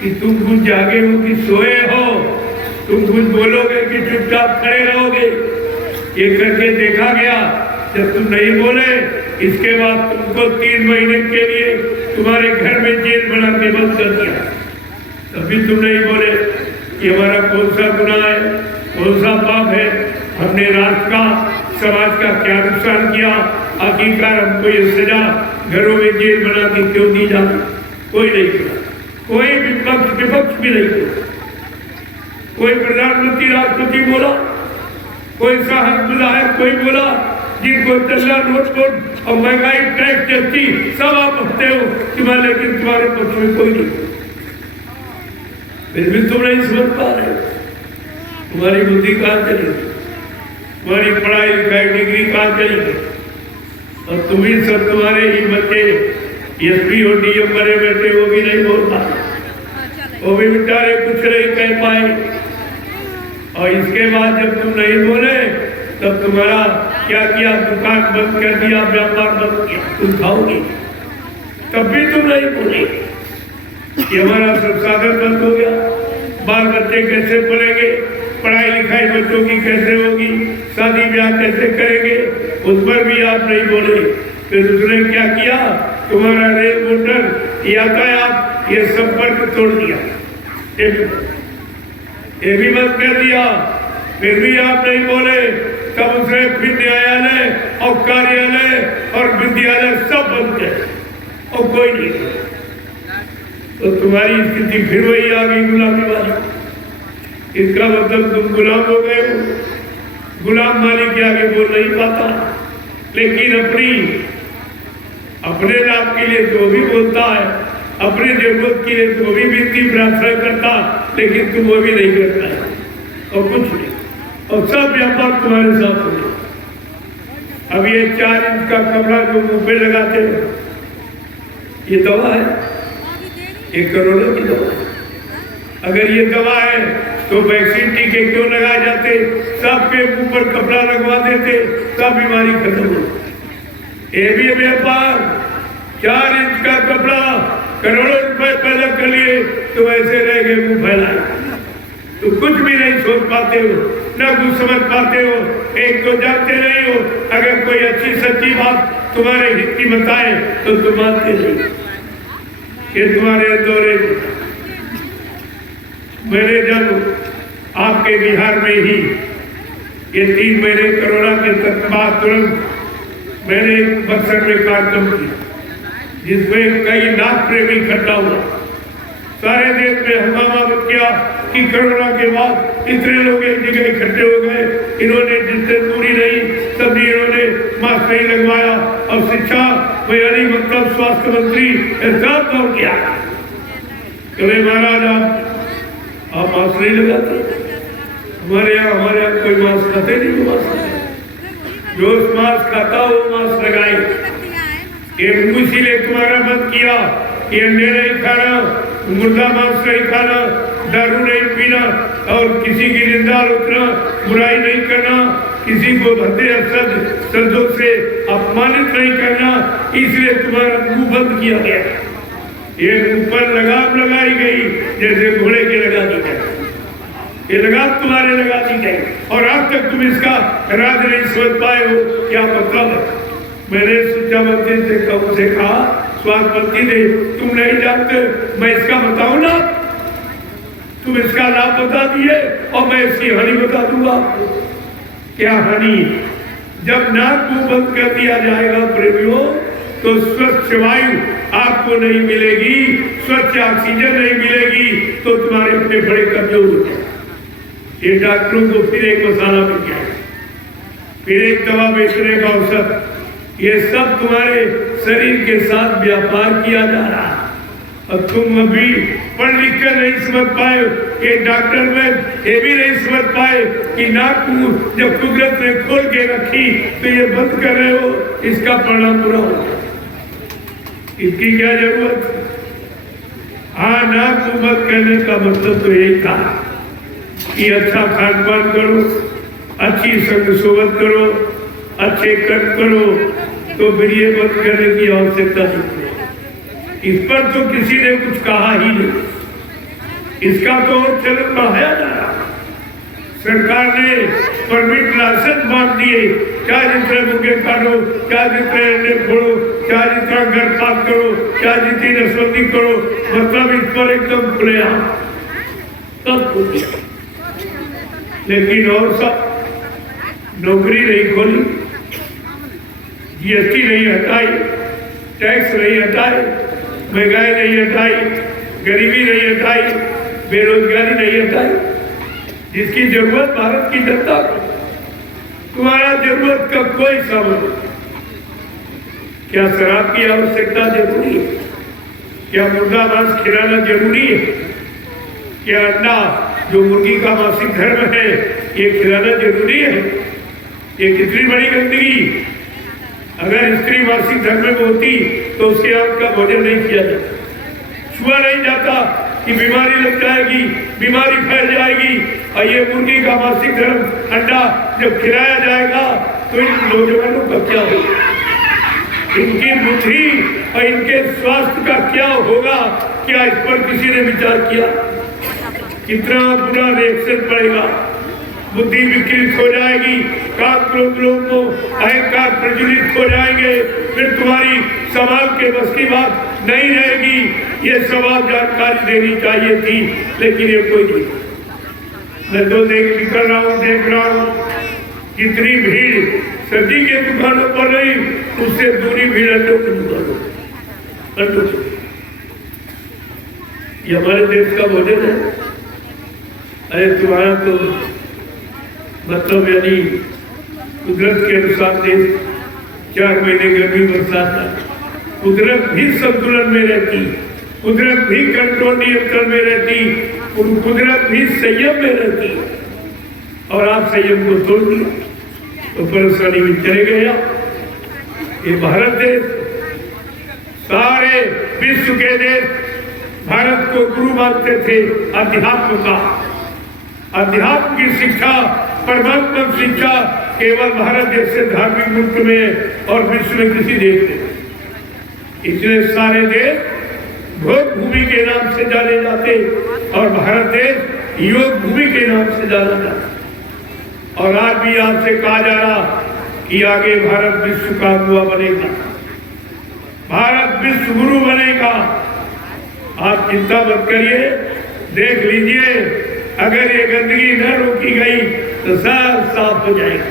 कि तुम कुछ जागे हो कि सोए हो, तुम कुछ बोलोगे कि चुपचाप खड़े रहोगे। ये करके देखा गया, जब तुम नहीं बोले इसके बाद तुमको 3 महीने के लिए तुम्हारे घर में जेल बना के बंद कर दिया। तभी तुम नहीं बोले कि हमारा कौन सा गुनाह है, कौन सा पाप है, हमने राष्ट्र का समाज का क्या नुकसान किया, आखिरकार हमको ये सजा घरों में जेल बना के क्यों दी जाती? कोई नहीं बोला, कोई विपक्ष भी नहीं बोला, कोई प्रधानमंत्री राष्ट्रपति बोला, कोई साहब विधायक कोई बोला, जिनको चलना नोट और महंगाई टैक्स जैसी सब आप हफ्ते हो तुम्हारे, लेकिन तुम्हारे पक्ष में कोई नहीं। फिर भी तुम नहीं समझ पा रहे, तुम्हारी बुद्धि कहाँ चली, तुम्हारी पढ़ाई लिखाई डिग्री कहाँ चली गई, और तुम ही सब तुम्हारे ही बच्चे एसपी और डीएम बने बैठे, वो भी नहीं बोल पाए, वो भी बेचारे कुछ नहीं कह पाए। और इसके बाद जब तुम नहीं बोले तब तुम्हारा क्या किया? दुकान बंद कर दिया, व्यापार बंद किया, तुम खाओगे, तब भी तुम नहीं बोले कि हमारा संसाधन बंद हो गया, बाल बच्चे कैसे पढ़ेंगे, पढ़ाई लिखाई बच्चों की कैसे होगी, शादी ब्याह कैसे करेंगे, उस पर भी आप नहीं बोले। फिर उसने क्या किया? तुम्हारा रेल मोटर यातायात ये संपर्क तोड़ दिया, ये भी बंद कर दिया, फिर भी आप नहीं बोले। तब उसने फिर न्यायालय और कार्यालय और विद्यालय सब बंद किए और कोई नहीं। तो तुम्हारी स्थिति फिर वही आ गई गुलामी वाली। इसका मतलब तुम गुलाम हो गए हो, गुलाम मालिक के आगे बोल नहीं पाता, लेकिन अपने लाभ के लिए तो भी बोलता है, अपनी जरूरत के लिए तो भी विनती प्रार्थना करता, लेकिन तुम वो भी नहीं करता है और कुछ नहीं, और सब व्यापार तुम्हारे साथ हो गया। अब ये 4 इंच का कपड़ा जो मुंह पे लगाते हो, ये दवा है, ये कोरोना की दवा है। अगर ये दवा है तो वैक्सीन टीके क्यों लगाए जाते? सबके मुंह पर कपड़ा लगवा देते, सब बीमारी खत्म हो। ये भी व्यापार, 4 इंच का कपड़ा करोड़ों रुपए पैदा कर लिए तो ऐसे रह गए मुंह फैलाए। तो कुछ भी नहीं सोच पाते हो, न कुछ समझ पाते हो, एक तो जानते नहीं हो। अगर कोई अच्छी सच्ची बात तुम्हारे हित की बताए तो तुम मानते नहीं, ये तुम्हारे दौरे। मैंने जब आपके बिहार में ही ये 3 महीने कोरोना के बाद तुरंत मैंने बक्सर में कार्यक्रम किया, जिसमें कई लाख प्रेमी इकट्ठा हुआ। सारे देश में हंगामा किया कि कोरोना के बाद इतने लोग एक जगह इकट्ठे हो गए, इन्होंने जिससे दूरी नहीं, सभी इन्होंने मास्क नहीं लगवाया, और शिक्षा यानी मतलब स्वास्थ्य मंत्री ऐसा दौर किया। कहे महाराज आप मास्क नहीं लगाते? हमारे यहाँ कोई मास्क खाते नहीं, मास्क जो मास्क खाता हो मास्क लगाए। इसीलिए तुम्हारा बंद किया कि अंडे नहीं खाना, मुर्गा मांस नहीं खाना, दारू नहीं पीना, और किसी की निंदा आलोचना बुराई नहीं करना, किसी को भद्दे शब्दों से अपमानित नहीं करना, इसलिए तुम्हारा मुंह बंद किया गया। ये मुंह पर लगाम लगाई गई जैसे घोड़े की लगा दी गई, ये लगाम तुम्हारे लगा दी गई, और आज तक तुम इसका राज नहीं समझ पाए हो। क्या मतलब है? मैंने शिक्षा मंत्री से कहा, स्वास्थ्य मंत्री ने, तुम नहीं जानते, मैं इसका बताऊं ना, तुम इसका लाभ बता दिए और मैं इसकी हानि बता दूंगा। क्या हानि? जब नाक मुंह बंद कर दिया जाएगा प्रेमियों, तो स्वच्छ वायु आपको नहीं मिलेगी, स्वच्छ ऑक्सीजन नहीं मिलेगी, तो तुम्हारे अपने बड़े कमजोर हो जाए। ये डॉक्टरों को फिर एक मसाला मिल गया, फिर एक दवा बेचने का अवसर, ये सब तुम्हारे शरीर के साथ व्यापार किया जा रहा है। और तुम अभी पढ़ लिख कर नहीं समझ पाए, ये डॉक्टर में ये भी नहीं समझ पाए कि नाक जब कुदरत ने खोल के रखी तो ये बंद कर रहे हो, इसका परिणाम बुरा हो। इसकी क्या जरूरत? हाँ, नाक बंद करने का मतलब तो यही था कि अच्छा खान पान करो, अच्छी संग सोबत करो, अच्छे कर्म करो, तो फिर ये बंद करने की आवश्यकता नहीं। इस पर तो किसी ने कुछ कहा ही नहीं, इसका तो चलन बढ़ाया जा रहा। सरकार ने परमिट लाइसेंस बांट दिए, क्या जितने मुर्गे काटो, क्या जितने अंडे फोड़ो, क्या जितना गर्भपात करो, क्या जितनी नसबंदी करो, मतलब इस पर एकदम खुले सब खुल गया। लेकिन और सब नौकरी नहीं खोली, जीएसटी नहीं हटाई, टैक्स नहीं हटाए, महंगाई नहीं हटाई, गरीबी नहीं हटाई, बेरोजगारी नहीं हटाई, जिसकी जरूरत भारत की जनता को। तुम्हारा जरूरत का कोई सामान, क्या शराब की आवश्यकता जरूरी है? क्या मुर्गा मांस खिलाना जरूरी है? क्या अंडा जो मुर्गी का मासिक धर्म है ये खिलाना जरूरी है? ये कितनी बड़ी गंदगी। अगर स्त्री मासिक धर्म में होती तो उसके आंख का भोजन नहीं किया जाता, छुआ नहीं जाता कि बीमारी लग जाएगी, बीमारी फैल जाएगी। और ये मुर्गी का मासिक धर्म अंडा जब खिलाया जाएगा तो इन नौजवानों का क्या होगा, इनकी बुद्धि और इनके स्वास्थ्य का क्या होगा? क्या इस पर किसी ने विचार किया? कितना बुरा रिएक्शन पड़ेगा, बुद्धि विकृत हो जाएगी, काम क्रोध लोगों अहंकार प्रज्वलित हो जाएंगे, फिर तुम्हारी समाज के बस की बात नहीं रहेगी। ये सवाल जानकारी देनी चाहिए थी, लेकिन ये कोई नहीं। मैं तो निकल रहा हूँ, देख रहा हूँ कितनी भीड़ सब्जी के दुकानों पर नहीं, उससे दूरी भीड़ अंडों की दुकानों। ये हमारे देश का भोजन है। अरे तुम्हारा तो मतलब यानी कुदरत के अनुसार देश 4 महीने गर्मी बरसात, कुदरत भी संतुलन में रहती, कुदरत भी कंट्रोल नियंत्रण में रहती, कुदरत भी संयम में रहती, और आप संयम को तोड़ दिया तो परेशानी में चले गए। ये भारत देश, सारे विश्व के देश भारत को गुरु मानते थे अध्यात्म का। अध्यात्म की शिक्षा, परमात्मा शिक्षा केवल भारत जैसे धार्मिक मुल्क में और विश्व में किसी देश में। इसलिए सारे देश भोग भूमि के नाम से जाने जाते और भारत देश योग भूमि के नाम से जाना जाता। और आज भी आपसे कहा जा रहा कि आगे भारत विश्व का गुरु बनेगा, भारत विश्व गुरु बनेगा। आप चिंता मत करिए, देख लीजिए, अगर ये गंदगी न रोकी गई तो सब साफ हो जाएगा,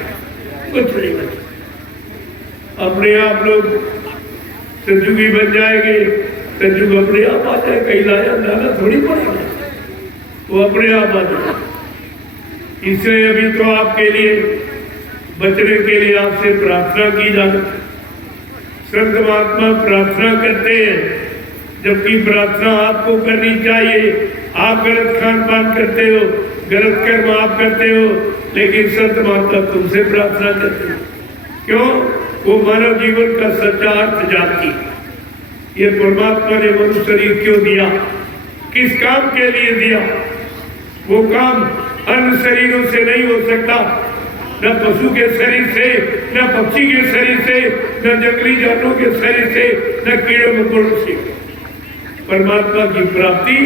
कुछ नहीं बचेगा। अपने आप लोग संजुगी बन जाएंगे, संजुग अपने आप आ जाए, कहीं लाना थोड़ी पड़ेगा, वो अपने आप आ जाए। इसलिए अभी तो आपके लिए बचने के लिए आपसे प्रार्थना की जाए। संत महात्मा प्रार्थना करते हैं, जबकि प्रार्थना आपको करनी चाहिए। आप गलत खान पान करते हो, गलत कर्म आप करते हो, लेकिन संत महात्मा तुमसे प्रार्थना करते हो। क्यों? वो मानव जीवन का सच्चा अर्थ जानती। ये परमात्मा ने मनुष्य शरीर क्यों दिया, किस काम के लिए दिया? वो काम अन्य शरीरों से नहीं हो सकता, न पशु के शरीर से, न पक्षी के शरीर से, न जंगली जानवरों के शरीर से, न कीड़े मकोड़ों से। परमात्मा की प्राप्ति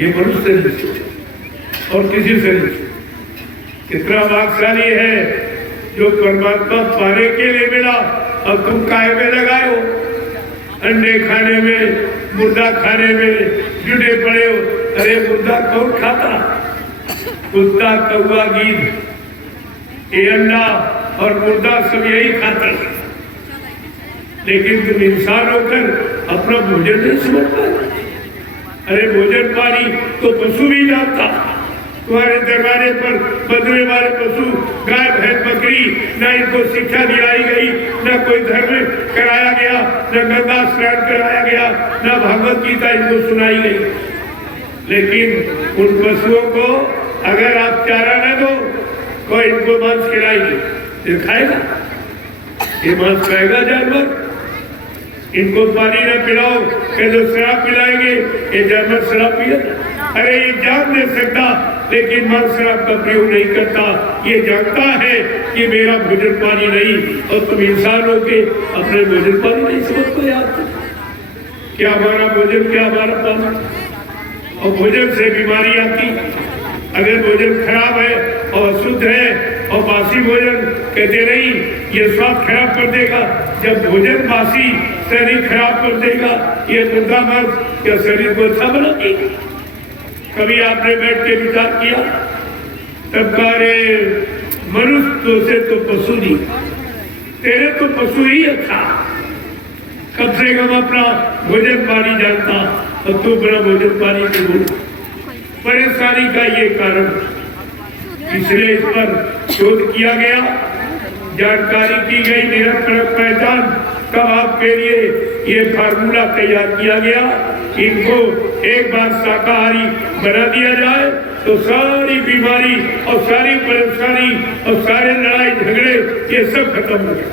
ये मनुष्य शरीर से और किसी शरीर से। कितना भाग्यशाली है जो परमात्मा पाने के लिए मिला और तुम काहे में लगाए हो? अंडे खाने में, मुर्दा खाने में जुटे पड़े हो। अरे मुर्दा कौन खाता? कुत्ता, कौवा, गीद, ये अंडा और मुर्दा सब यही खाते। लेकिन तुम इंसान होकर अपना भोजन नहीं समझ पाए। अरे भोजन पानी तो पशु भी जानता, तुम्हारे दरबारे पर बदले वाले पशु गाय भैंस बकरी न इनको शिक्षा दिलाई गई, न कोई धर्म कराया गया, न गंगा स्नान कराया गया, न भगवत गीता इनको सुनाई गई। लेकिन उन पशुओं को अगर आप चारा न दो तो इनको मांस खिलाएगी, ये खाएगा? ये मांस खाएगा जानवर? इनको पानी न पिलाओ ये जो शराब पिलाएंगे, ये जानवर शराब पिएगा? अरे ये जान दे सकता लेकिन मांस शराब का प्रयोग नहीं करता। ये जानता है कि मेरा भोजन पानी नहीं, और तुम इंसान हो के अपने भोजन पानी नहीं समझते यार। क्या हमारा भोजन, क्या हमारा पानी? और भोजन से बीमारी आती। अगर भोजन खराब है और अशुद्ध है और बासी भोजन, कहते नहीं ये स्वास्थ्य खराब कर देगा। जब भोजन बासी शरीर खराब कर देगा, ये मुद्दा मांस या शरीर को अच्छा बना देगा? कभी आपने बैठ के विचार किया? तब कारे मनुष्य तो से तो पशु नहीं, तेरे तो पशु ही अच्छा। कम से कम अपना भोजन पानी जानता और तू बड़ा भोजन पानी के बोल। परेशानी का ये कारण, इसलिए इस पर शोध किया गया, जानकारी की गई, निरंतर पहचान, तब आपके लिए ये फार्मूला तैयार किया गया। इनको एक बार शाकाहारी बना दिया जाए तो सारी बीमारी और सारी परेशानी और सारे लड़ाई झगड़े ये सब खत्म हो जाए।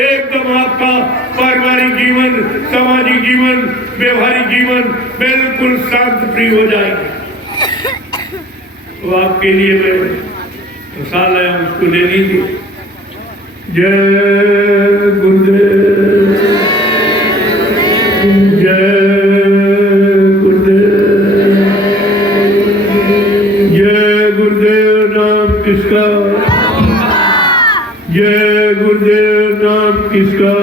एकदम आपका पारिवारिक जीवन, सामाजिक जीवन, व्यवहारिक जीवन बिल्कुल शांत प्रिय हो जाएगा। तो आपके लिए मैं मिसाल है, उसको ले लीजिए। जय गुरुदेव, जय गुरुदेव, जय गुरुदेव। नाम किसका? जय गुरुदेव। नाम किसका?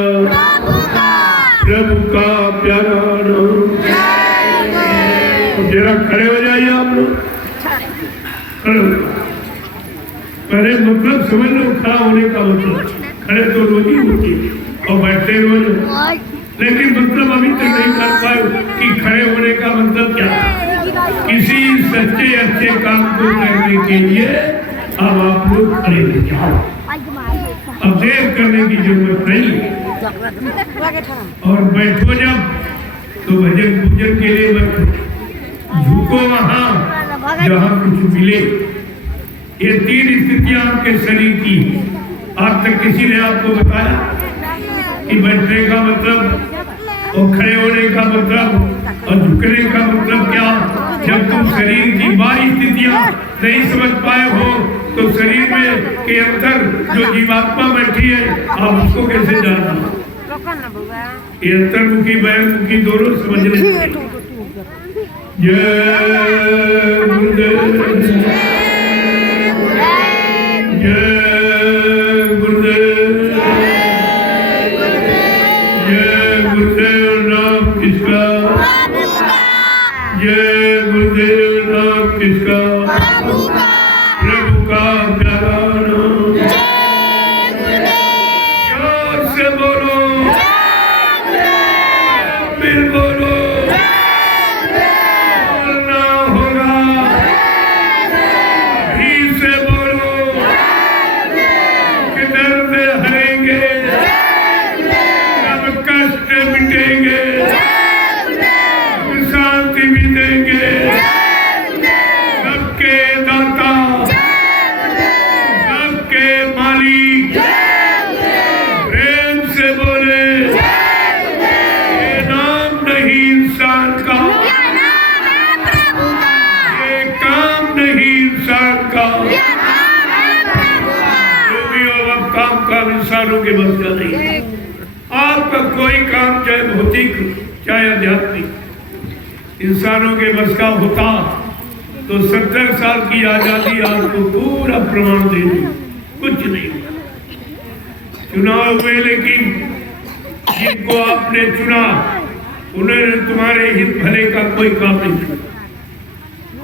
प्रभु का प्यारा नाम। जरा खड़े हो जाइए आप लोग, खड़े हो। पहले मतलब समझ लो खड़ा होने का मतलब। खड़े तो रोज ही होती और बैठते रोज, लेकिन मतलब अभी तक नहीं कर पाए कि खड़े होने का मतलब क्या है। किसी सच्चे अच्छे काम को करने के लिए अब आप लोग खड़े हो जाओ। अब देर करने की जरूरत नहीं है। और बैठो जब तो भजन पूजन के लिए बैठो, झुको वहां जहां कुछ मिले। ये 3 स्थितियां आपके शरीर की है। आज तक किसी ने आपको बताया कि बैठने का मतलब और खड़े होने का मतलब और झुकने का मतलब क्या? जब तुम शरीर की 12 स्थितियां नहीं समझ पाए हो तो शरीर में के अंदर जो जीवात्मा बैठी है आप उसको कैसे जानना? ये अंतर्मुखी बहिर्मुखी दोनों समझने। जय गुरुदेव, जय गुरुदेव, जय गुरुदेव। नाम किसका? जय गुरुदेव। नाम किसका? प्रभु का प्यारा नाम। जोर से बोलो, फिर बोलो, बोलना होगा। भी से बोलो कि दर्द हरेंगे, सब कष्ट मिटेंगे, शांति भी देंगे। सबके दाता, सबके मालिक, प्रेम से बोले। ये नाम नहीं इंसान का, ये काम नहीं इंसान का। जो भी हो अब काम इंसानों के बस का नहीं। आपका कोई काम चाहे भौतिक चाहे आध्यात्मिक इंसानों के बस का होता तो 70 साल की आजादी आपको पूरा प्रमाण दे दी। कुछ नहीं चुनाव हुए, लेकिन जिनको आपने चुना उन्होंने तुम्हारे हित भले का कोई काम नहीं किया।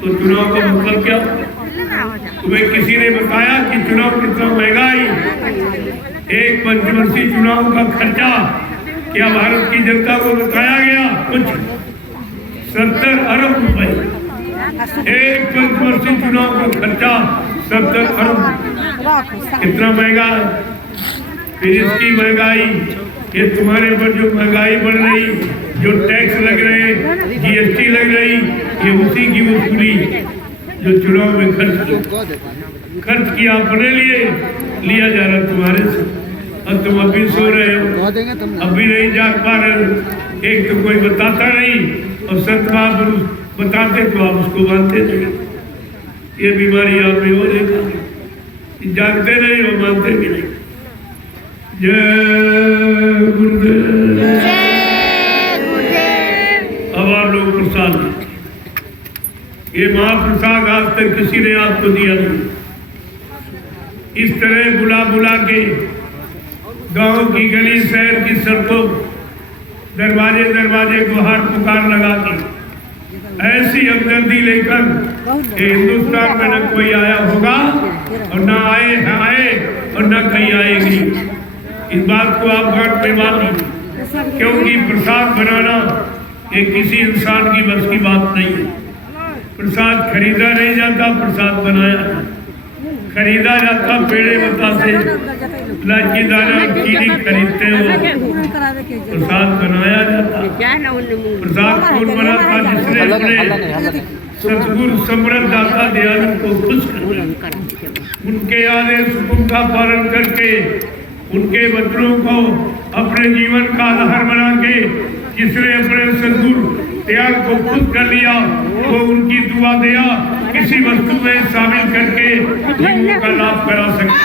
तो चुनाव का मतलब क्या? तुम्हें किसी ने बताया कि चुनाव कितना महंगा है? एक पंचवर्षीय चुनाव का खर्चा क्या भारत की जनता को बताया गया? कुछ 70 अरब रुपए। एक पंचवर्षीय चुनाव का खर्चा 70 खरब, कितना महंगा है। फिर इसकी महंगाई, ये तुम्हारे पर जो महंगाई बढ़ रही, जो टैक्स लग रहे, GST लग रही, ये उसी की वसूली जो चुनाव में खर्च किया अपने लिए, लिया जा रहा तुम्हारे से। और तुम अभी सो रहे हो, अभी नहीं जाग पा रहे हो। एक तो कोई बताता नहीं, और सत्ता बताते तो आप उसको मानते नहीं। ये बीमारी आप में हो जाएगी, जानते नहीं हो, मानते भी नहीं। जय गुरुदेव। अब आप लोग प्रसाद, ये महाप्रसाद आज तक किसी ने आपको दिया नहीं। इस तरह बुला बुला के गांव की गली, शहर की सड़कों, दरवाजे दरवाजे गुहार पुकार लगा के ऐसी हमदर्दी लेकर हिंदुस्तान में न कोई आया होगा और न आए और न कहीं आएगी। इस बात को आप गांठ में मान लीजिए, क्योंकि प्रसाद बनाना ये किसी इंसान की बस की बात नहीं है। प्रसाद खरीदा नहीं जाता, प्रसाद बनाया जाता। खरीदा जाता पेड़े बताते, लाची दाना चीनी खरीदते हो, प्रसाद बनाया जाता। प्रसाद कौन बनाता? जिसने अपने सतगुरु समृद्ध दाता दयालु को खुश कर, उनके आदेश हुक्म का पालन करके, उनके बच्चों को अपने जीवन का आधार बना के, जिसने अपने सतगुरु त्याग को खुद कर लिया, वो उनकी दुआ दया किसी वस्तु में शामिल करके जीवों का लाभ करा सकते।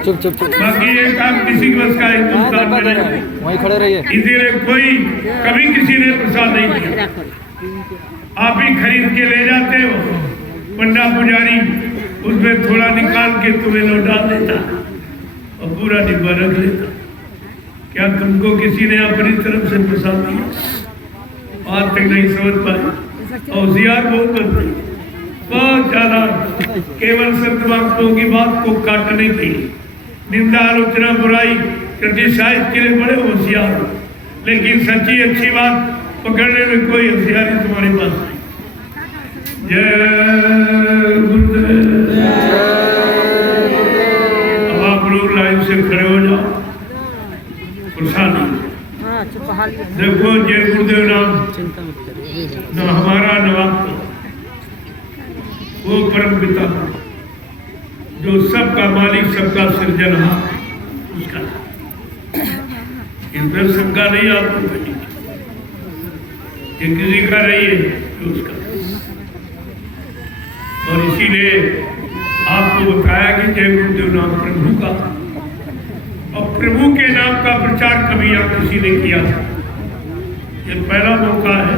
चुप चुप चुप, बाकी ये काम किसी बस का हिंदुस्तान में नहीं। वहीं खड़े रहिए। इसीलिए कोई कभी किसी ने प्रसाद नहीं दिया, आप ही खरीद के ले जाते हो। पंडा पुजारी उसमें थोड़ा निकाल के तुम्हें लौट डाल देता और पूरा डिब्बा रख लेता। क्या तुमको किसी ने अपनी तरफ से प्रसाद दिया? आज तक नहीं समझ पाए। होशियार बहुत बनते, बहुत ज्यादा, केवल संत भक्तों की बात को काटने के लिए, निंदा आलोचना बुराई क्रिटिसाइज के लिए बड़े होशियार, लेकिन सच्ची अच्छी बात पकड़ने में कोई होशियारी तुम्हारे पास नहीं। जय गुरुदेव। अब आप लोग लाइन से खड़े हो जाओ, प्रसाद देखो। जय गुरुदेव नाम न हमारा न आपका, वो परम पिता जो सबका मालिक, सबका सृजनहार, उसका इनमें सबका नहीं आपको, ये किसी का नहीं है, तो उसका। और इसीलिए आपको बताया कि जय गुरुदेव नाम प्रभु का, और प्रभु के नाम का प्रचार कभी आप किसी ने किया था, ये पहला मौका है।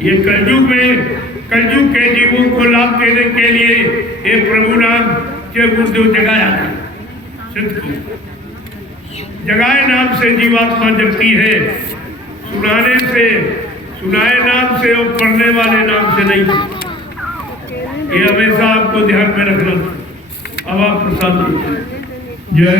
ये कलयुग में, कलयुग के जीवों को लाभ देने के लिए ये प्रभु नाम जय गुरुदेव जगाया था। जगाए नाम से जीवात्मा जगती है, सुनाने से, सुनाए नाम से और पढ़ने वाले नाम से नहीं। ये हमेशा आपको ध्यान में रखना। अब आप प्रसाद जय